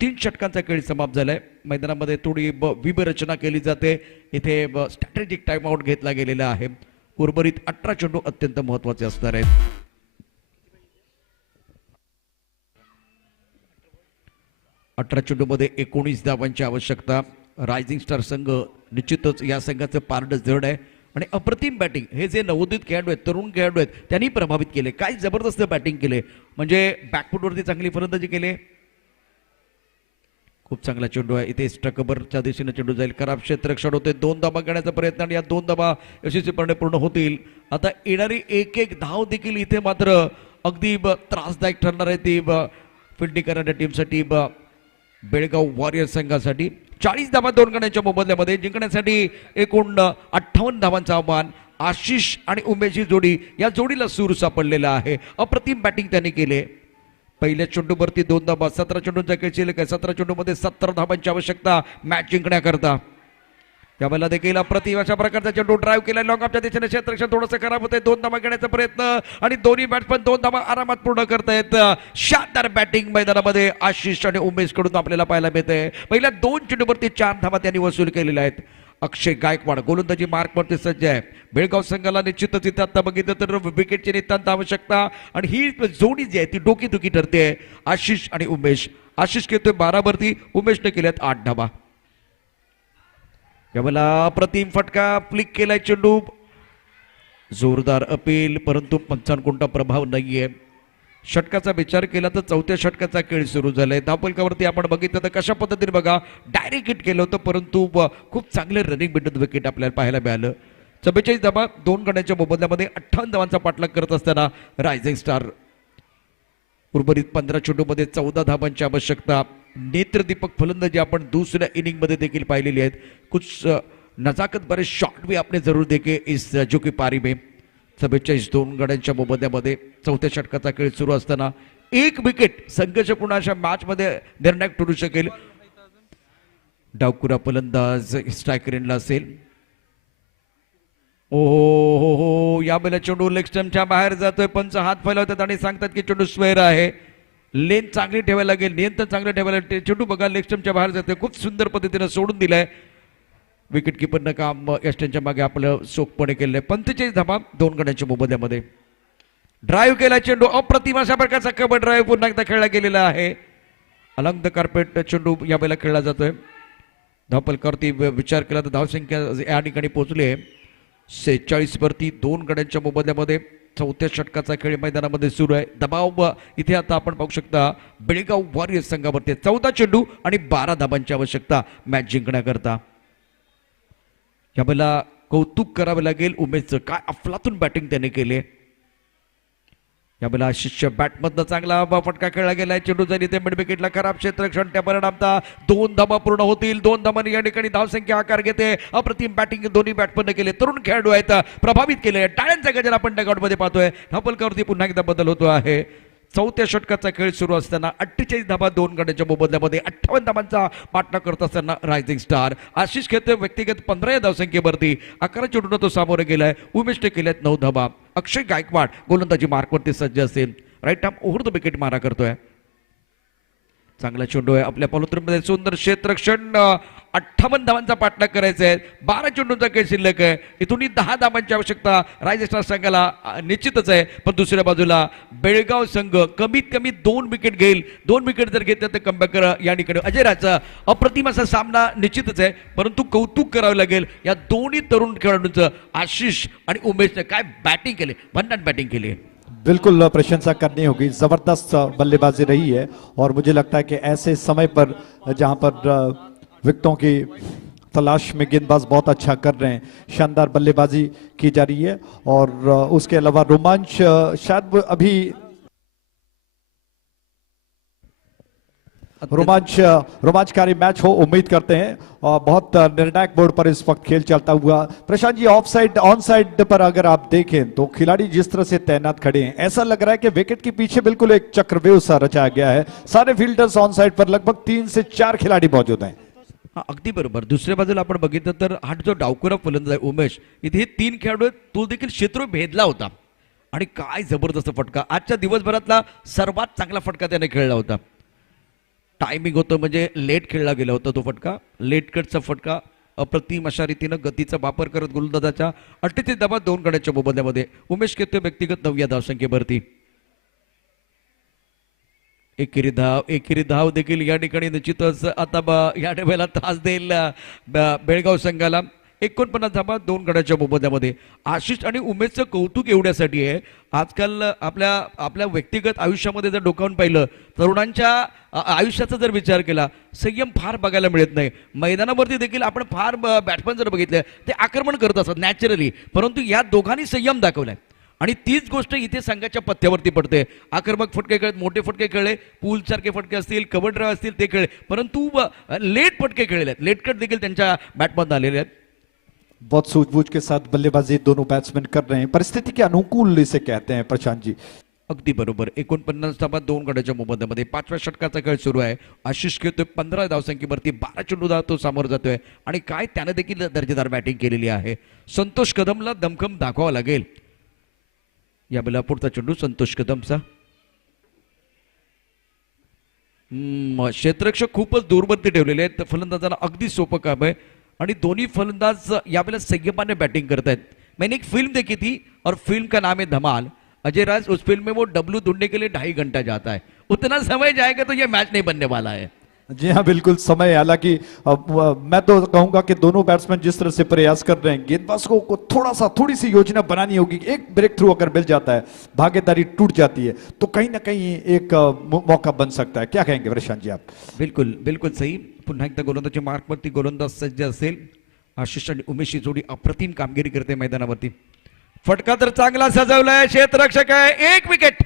3 षटकांचा खेळ समाप्त झालाय. मैदानामध्ये थोडी व्यूहरचना केली जाते. इथे स्ट्रॅटेजिक टाइम आउट घेतला गेलेला आहे. उर्वरित 18 चेंडू अत्यंत महत्वाचे असणार आहेत. 18 चेंडूमध्ये 19 धावांची आवश्यकता. रायझिंग स्टार संघ निश्चितच या संघाचं पारड जड आहे आणि अप्रतिम बॅटिंग. हे जे नवोदित खेळाडू आहेत, तरुण खेळाडू आहेत, त्यांनी प्रभावित केले. काय जबरदस्त बॅटिंग केले, म्हणजे बॅकफुटवरती चांगली फलंदाजी केले. खूप चांगला चेंडू आहे. इथे स्ट्रकबरच्या दिशेने चेंडू जाईल. खराब क्षेत्ररक्षण होते. 2 धावा घेण्याचा प्रयत्न आणि या 2 धावा यशस्वीपणे पूर्ण होतील. आता येणारी एक धाव देखील इथे मात्र अगदी त्रासदायक ठरणार आहे ती फिल्डिंग करणाऱ्या टीमसाठी, बेळगाव वॉरियर्स संघासाठी. 40 धावा 2 गड्यांच्या मोबदल्यामध्ये जिंकण्यासाठी एकूण 58 धावांचं आव्हान. आशिष आणि उमेशची जोडी, या जोडीला सूर सापडलेला आहे. अप्रतिम बॅटिंग त्यांनी केले. पहिल्या चेंडूवरती 2 धावा. 17 चेंडूंचा खेळ शिल्लक आहे. 17 चेंडूमध्ये 70 धावांची आवश्यकता मॅच जिंकण्याकरता. त्यावेळेला देखील अप्रतिम अशा प्रकारचा चेंडू ड्राईव्ह केला. लॉंग ऑफच्या दिशेने क्षेत्ररक्षण थोडंसं खराब होतंय. 2 धावा घेण्याचा प्रयत्न आणि दोन्ही बॅट्समन 2 धावा आरामात पूर्ण करतायत. शानदार बॅटिंग मैदानामध्ये आशिष आणि उमेश कडून आपल्याला पाहायला मिळते. पहिल्या 2 चेंडूवरती 4 धावा त्यांनी वसूल केलेल्या आहेत. अक्षय गायकवाड गोलंदाजी मार्कवरती सज्ज आहे. बेळगाव संघाला निश्चितच इथे आता बघितलं तर विकेटची नितांत आवश्यकता आणि ही जोडी जी आहे ती डोकीदुखी ठरते. आशिष आणि उमेश. आशिष खेळतोय 12 वरती, उमेशने केल्यात 8 धावा. यावेळेला अप्रतिम फटका फ्लिक केलाय चेंडू. जोरदार अपील, परंतु पंचांकोणता प्रभाव नाहीये. षटकाचा विचार केला तर 4थ्या षटकाचा खेळ सुरू झालाय. धावफलकावरती आपण बघितलं तर कशा पद्धतीने बघा डायरेक्ट हिट केलं होतं, परंतु खूप चांगले रनिंग बिंडत विकेट आपल्याला पाहायला मिळालं. 44 धावा 2 गड्यांच्या मोबदल्यामध्ये 58 धावांचा पाठलाग करत असताना रायझिंग स्टार. उर्वरित 15 चेंडूमध्ये 14 धावांची आवश्यकता. नेत्रदीपक फलंदाजी आपण दुसऱ्या इनिंग मध्ये देखील पाहिलेली आहेत. कुछ नजाकत भरे शॉट भी आपने जरूर देखे इस जो की पारी में. 44 2 गड्यांच्या मोबदल्यामध्ये 4थ्या षटकाचा खेळ सुरू असताना 1 विकेट संघर्षपूर्ण अशा मॅच मध्ये निर्णायक ठरू शकेल. डावकुरा फलंदाज स्ट्रायकर एंडला असेल. ओ हो हो, या वेळेला चेंडू लेग स्टंपच्या बाहेर जातोय. पंच हात फैलावतात आणि सांगतात की चेंडू स्क्वेअर आहे. लेन चांगली ठेवायला लागेल, नियंत्रण चांगलं ठेवायला. चेंडू बघा लेग स्टंपच्या बाहेर जातोय. खूप सुंदर पद्धतीने सोडून दिलाय. विकेट किपरनं काम यष्टनच्या मागे आपलं सोखपणे केलंय. 45 धावा 2 गड्यांच्या मोबदल्यामध्ये. ड्राईव्ह केला चेंडू. अप्रतिम अशा प्रकारचा कबर ड्राईव्ह पुन्हा एकदा खेळला गेलेला आहे. अलंग द कार्पेट चेंडू या वेळेला खेळला जातोय. धावफलकावरती विचार केला तर धावसंख्या या ठिकाणी पोहोचली आहे 46 वरती 2 गड्यांच्या मोबदल्यामध्ये. 4थ्या षटकाचा खेळ मैदानामध्ये सुरू आहे. दबाव इथे आता आपण पाहू शकता बेळगाव वॉरियर्स संघावरती. 14 चेंडू आणि 12 धाबांची आवश्यकता मॅच जिंकण्याकरता. यावेळेला कौतुक करावं लागेल उमेशचं. काय अफलातून बॅटिंग त्याने केले. यावेळेला शिष्य बॅटमधनं चांगला फटका खेळला गेलाय. चेंडू जाईल इथे मिड विकेटला. खराब क्षेत्ररक्षण, त्या परिणामता 2 धावा पूर्ण होतील. 2 धावांनी या ठिकाणी धावसंख्या आकार घेते. अप्रतिम बॅटिंग दोन्ही बॅट्समन केले. तरुण खेळाडू आहेत, प्रभावित केले. टाळ्यांचा गजर आपण डगआउट मध्ये पाहतोय. धावफलकावरती पुन्हा एकदा बदल होतो आहे. 4थ्या षटकाचा खेळ सुरू असताना 48 धावा 2 गड्यांच्या मोबदल्यामध्ये 58 धावांचा पाठलाग करत असताना रायझिंग स्टार. आशिष खेळतोय व्यक्तिगत 15 या धावसंख्येवरती. 11 चेंडूंना तो सामोरे गेलाय. उमेशने केल्यात 9 धावा. अक्षय गायकवाड गोलंदाजी मार्कवरती सज्ज असेल. Right arm over the wicket मारा करतोय. चांगला चेंडू आहे. आपल्या पॉलिथ्रीनमध्ये सुंदर क्षेत्ररक्षण. 58 धावांचा पाठलाग करायचा आहे. 12 चेंडूंचा खेळ शिल्लक आहे. इथूनही 10 धावांची आवश्यकता रायझिंग स्टार संघाला निश्चितच आहे. पण दुसऱ्या बाजूला बेळगाव संघ कमीत कमी 2 विकेट घेईल. 2 विकेट जर घेतलं तर कमबॅक या ठिकाणी अजयराचा अप्रतिम असा सामना निश्चितच आहे. परंतु कौतुक करावं लागेल या दोन्ही तरुण खेळाडूंचं. आशिष आणि उमेशने काय बॅटिंग केले, भन्नाट बॅटिंग केली. बिल्कुल प्रशंसा करनी होगी. जबरदस्त बल्लेबाजी रही है और मुझे लगता है कि ऐसे समय पर जहां पर विकेटों की तलाश में गेंदबाज बहुत अच्छा कर रहे हैं, शानदार बल्लेबाजी की जा रही है और उसके अलावा रोमांच शायद अभी रोमांचकारी मैच हो उम्मीद करते हैं और बहुत निर्णायक बोर्ड पर इस वक्त खेल चलता हुआ। Prashant ji, of side on side पर अगर आप देखें तो खिलाड़ी जिस तरह से तैनात खड़े हैं, ऐसा लग रहा है कि विकेट के पीछे बिल्कुल एक चक्रव्यूह सा रचाया गया है। सारे फील्डर्स ऑन साइड पर लगभग 3 से 4 खिलाड़ी मौजूद हैं। हा, अगदी बरोबर. दुसऱ्या बाजूला आपण बघितलं तर हा जो डावखुरा फलंदाज आहे उमेश, इथे हे 3 खेळाडू आहेत, तो देखील क्षेत्र भेदला होता आणि काय जबरदस्त फटका. आजच्या दिवसभरातला सर्वात चांगला फटका त्याने खेळला होता. टायमिंग होतं म्हणजे लेट खेळला गेला होता तो फटका. लेट कटचा फटका अप्रतिम अशा रीतीनं गतीचा वापर करत गोलंदाजाच्या 38 धावा 2 गड्याच्या मोबदल्यामध्ये उमेश केतवे व्यक्तिगत 9व्या धावसंख्येवरती. एकेरी धाव देखील या ठिकाणी निश्चितच आता या वेळेला त्रास देईल बेळगाव संघाला. 49 धावा 2 गड्याच्या मोबदल्यामध्ये. आशिष आणि उमेशचं कौतुक एवढ्यासाठी आहे, आजकाल आपल्या व्यक्तिगत आयुष्यामध्ये जर डोकावून पाहिलं, तरुणांच्या आयुष्याचा जर विचार केला, संयम फार बघायला मिळत नाही. मैदानावरती देखील आपण फार बॅट्समन जर बघितले ते आक्रमण करत असतात नॅचरली, परंतु या दोघांनी संयम दाखवलाय आणि तीच गोष्ट इथे संघाच्या पथ्यावरती पडते. आक्रमक फटके खेळले, मोठे फटके खेळले, पूल सारखे फटके असतील, कव्हर ड्राईव्ह असतील ते खेळले, परंतु लेट फटके खेळले आहेत. लेट कट देखील त्यांच्या बॅटमधून आलेले आहेत. बहुत सूझबूझ के साथ बल्लेबाजी दोनों बैट्समैन कर रहे हैं, परिस्थिति के अनुकूल इसे कहते हैं प्रशांत जी. अगदी बरोबर. 49 धावा 2 गड्याच्या मोबदल्यामध्ये 5व्या षटकाचा खेळ सुरू आहे. आशिष खेळतोय 15 धावसंख्येवरती, 12 चेंडू धाव तो सामोरं जातोय आणि काय त्याने देखील दर्जेदार बॅटिंग केलेली आहे. संतोष कदमला दमखम दाखवावा लागेल. यावेळेला पुढचा चेंडू संतोष कदमचा. क्षेत्ररक्षक खूपच दूरवरती ठेवलेले आहेत, फलंदाजांना अगदी सोपं काम आहे आणि दोन्ही फलंदाज यावेळेला संयमाने बैटिंग करत आहेत. मैंने एक फिल्म देखी थी और फिल्म का नाम है धमाल. अजय राज, उस फिल्म में वो डब्लू ढूंढने के लिए 2.5 घंटा जाता है. उतना समय जाएगा तो ये मैच नहीं बनने वाला है. जी हाँ, बिल्कुल समय. हालांकि मैं तो कहूंगा कि दोनों बैट्समैन जिस तरह से प्रयास कर रहे हैं, गेंदबाज को थोड़ी सी योजना बनानी होगी. एक ब्रेक थ्रू अगर मिल जाता है, भागीदारी टूट जाती है तो कहीं ना कहीं एक मौका बन सकता है. क्या कहेंगे प्रशांत जी आप? बिल्कुल बिल्कुल सही. पुन्हा एकदा गोलंदाजी मार्कवरती गोलंदाज सज्ज असेल. आशिष आणि उमेशची जोडी अप्रतिम कामगिरी करते मैदानावरती. फटका तर चांगला सजवलाय, क्षेत्ररक्षक है. 1 विकेट,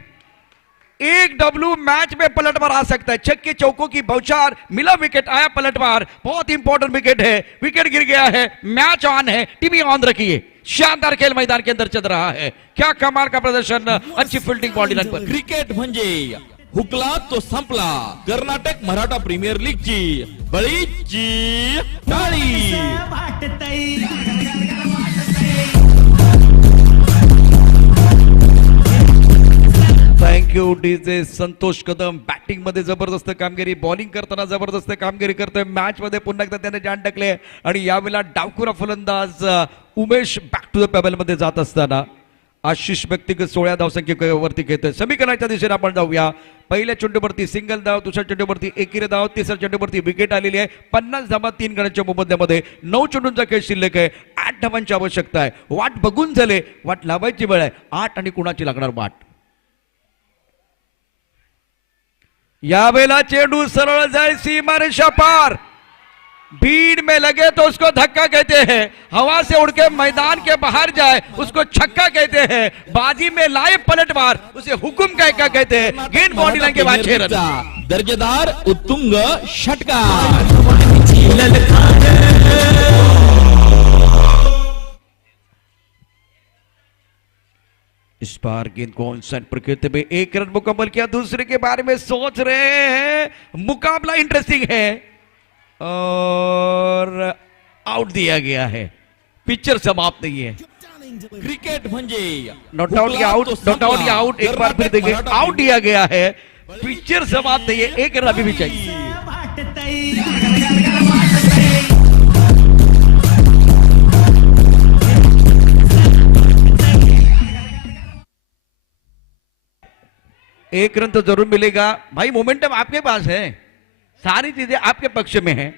1 डब्लू. मैच में पलटवार आ सकता है. छक्के चौकों की बौछार, मिला विकेट, आया पलटवार. बहुत इंपॉर्टेंट विकेट है. विकेट गिर गया है, मैच ऑन है, टीवी ऑन रखिए. शानदार खेल मैदान के अंदर चल रहा है. क्या कमाल का प्रदर्शन, अच्छी फील्डिंग बॉडी लाइन पर. क्रिकेट म्हणजे हुकला तो संपला. कर्नाटक मराठा प्रीमियर लीगची बळीची टाळी. Thank you DJ. Santosh Kadam batting मध्ये जबरदस्त कामगिरी, बॉलिंग करताना जबरदस्त कामगिरी करतोय. मॅच मध्ये पुन्हा एकदा त्याने जान टाकले आणि यावेळेला डावखुरा फलंदाज Umesh back to the pavilion मध्ये जात असताना आशिष व्यक्तिगत 16 धावसंख्येवरती खेळतोय. समीकरणाच्या दिशेने आपण जाऊया. पहिल्या चेंडूवरती सिंगल धाव, दुसऱ्या चेंडूवरती एकेरी धाव, तिसऱ्या चेंडूवरती विकेट आलेली आहे. 50 धावा 3 गड्याच्या मोबदल्यामध्ये. 9 चेंडूंचा खेळ शिल्लक आहे. 8 धावांची आवश्यकता आहे. वाट बघून झाले, वाट लावायची वेळ आहे. 8 आणि कुणाची लागणार वाट. यावेळेला चेंडू सरळ जाए सीमारेषा पार. भीड़ में लगे तो उसको धक्का कहते हैं, हवा से उड़ के मैदान के बाहर जाए उसको छक्का कहते हैं, बाजी में लाए पलटवार उसे हुकुम का कहते हैं. गेंद बॉडी लाइन के बाद 6 रन. दर्जेदार उत्तुंग षटकार. इस बार गेंद को ऑन साइड पर खेलते हुए 1 रन मुकम्मल किया. दूसरे के बारे में सोच रहे हैं. मुकाबला इंटरेस्टिंग है और आउट दिया गया है. पिक्चर समाप्त नहीं है. क्रिकेट म्हणजे नॉट आउट या आउट, नॉट आउट या आउट. एक बार फिर देखिए, आउट दिया गया है. पिक्चर समाप्त नहीं है. 1 रन अभी भी चाहिए. एक रन तो जरूर मिलेगा भाई. मोमेंटम आपके पास है, सारी चीजें आपके पक्ष में है.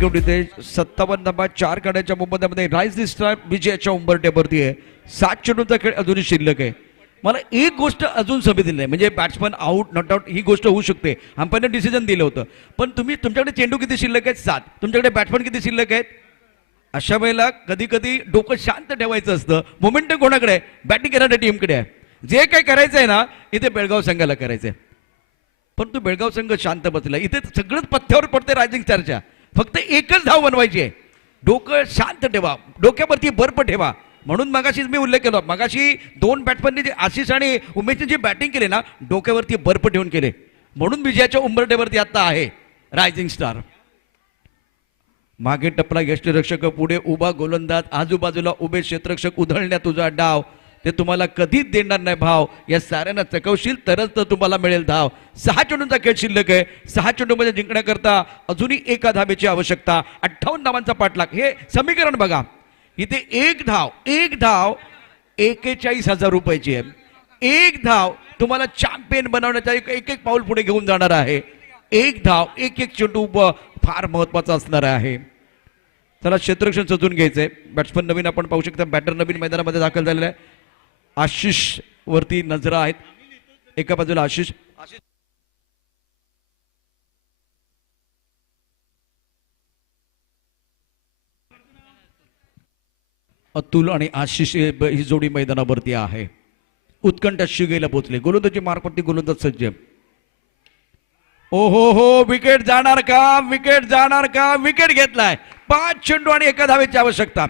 घेऊन येते 57 धावा 4 गाड्यांच्या मोबदल्यामध्ये रायझिंग स्टार विजयाच्या उंबरठ्यावरती आहे. 7 चेंडूचा खेळ अजूनही शिल्लक आहे. मला एक गोष्ट अजून समजली नाही, म्हणजे बॅट्समन आउट नॉट आउट ही गोष्ट होऊ शकते, अंपायरने डिसिजन दिलं होतं, पण तुमच्याकडे चेंडू किती शिल्लक आहेत? 7. तुमच्याकडे बॅट्समन किती शिल्लक आहेत? अशा वेळेला कधी कधी डोकं शांत ठेवायचं असतं. मोमेंटम कोणाकडे आहे? बॅटिंग करणाऱ्या टीमकडे आहे. जे काही करायचं आहे ना इथे बेळगाव संघाला करायचंय, पण तो बेळगाव संघ शांत बसला. इथे सगळंच पथ्यावर पडते रायझिंग स्टारच्या. फक्त एकच धाव बनवायची आहे. डोकं शांत ठेवा, डोक्यावरती बर्फ ठेवा. म्हणून मगाशीच मी उल्लेख केला, मगाशी 2 बॅट्समननी जे आशिष आणि उमेशने जी बॅटिंग केली ना डोक्यावरती बर्फ ठेवून केले, म्हणून विजयाच्या उंबरठ्यावरती आता आहे रायझिंग स्टार. मागे टपला यष्टीरक्षक, पुढे उभा गोलंदाज, आजूबाजूला उभे क्षेत्ररक्षक. उधळण्यात तुझा डाव ते तुम्हाला कधीच देणार नाही भाव. या साऱ्यांना चकवशील तरच तर तुम्हाला मिळेल धाव. 6 चेंडूंचा खेळ शिल्लक आहे. 6 चेंडूमध्ये जिंकण्याकरता अजूनही एका धावेची आवश्यकता. 58 धावांचा पाठलाग. हे समीकरण बघा, इथे एक धाव 41,000 रुपयाची आहे. एक धाव तुम्हाला चॅम्पियन बनवण्याचा एक पाऊल पुढे घेऊन जाणार आहे. एक धाव एक चेंडू फार महत्वाचा असणार आहे. चला क्षेत्ररक्षण सजून घ्यायचंय. बॅट्समन नवीन आपण पाहू शकता, बॅटर नवीन मैदानामध्ये दाखल झालेला आहे. आशिष वरती नजरा आहेत. एका बाजूला आशिष, अतुल आणि आशिष ही जोडी मैदानावरती आहे. उत्कंठ शिगेला पोचले. गोलंदाजी मार्कवरती गोलंदाज सज्ज. ओहो हो, विकेट जाणार का? विकेट जाणार का? विकेट घेतलाय. 5 चेंडू आणि एका धावेची आवश्यकता.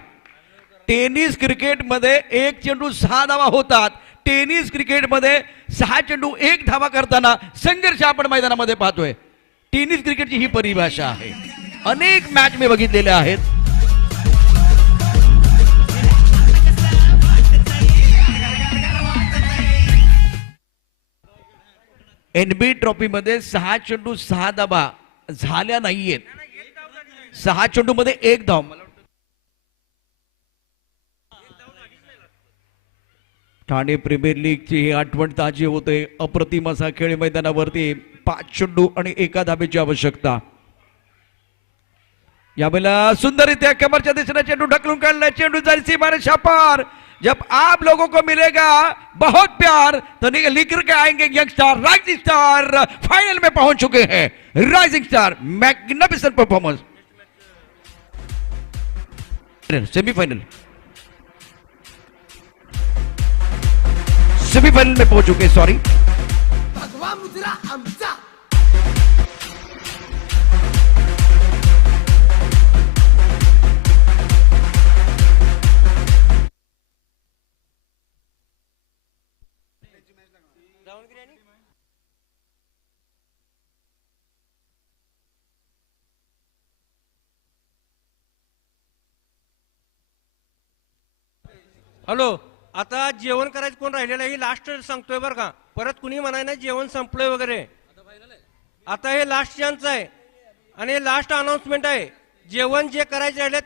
टेनिस क्रिकेटमध्ये 1 चेंडू 6 धावा होतात. टेनिस क्रिकेटमध्ये 6 चेंडू 1 धावा करताना संघर्ष आपण मैदानामध्ये पाहतोय. टेनिस क्रिकेटची ही परिभाषा आहे. अनेक मॅच मी बघितलेल्या आहेत. एनबी ट्रॉफी मध्ये 6 चेंडू 6 धावा झाल्या नाहीयेत. 6 चेंडू मध्ये 1 धाव. ठाणे प्रीमियर लीगची ही आठवण ताजी होते. अप्रतिम असा खेळ मैदानावरती. 5 चेंडू आणि एका धावेची आवश्यकता. यावेळेला सुंदररित्या कमरच्या दिशेने चेंडू ढकलून काढलाय. चेंडू जाईल सीमारे शापार. जब आप लोगों को मिलेगा बहुत प्यार तो लेकर के आएंगे यंगस्टार. राइजिंग स्टार फाइनल में पहुंच चुके हैं. Rising star magnificent performance. Semifinal में पहुंच चुके. सॉरी, भगवा मुजरा आमचा. हॅलो, आता जेवण करायचं कोण राहिलेलं आहे? लास्ट सांगतोय बरं का, परत कुणी म्हणाय ना जेवण संपलंय वगैरे. आता हे लास्ट चान्स आहे आणि हे लास्ट अनाउन्समेंट आहे. जेवण जे करायचे राहिले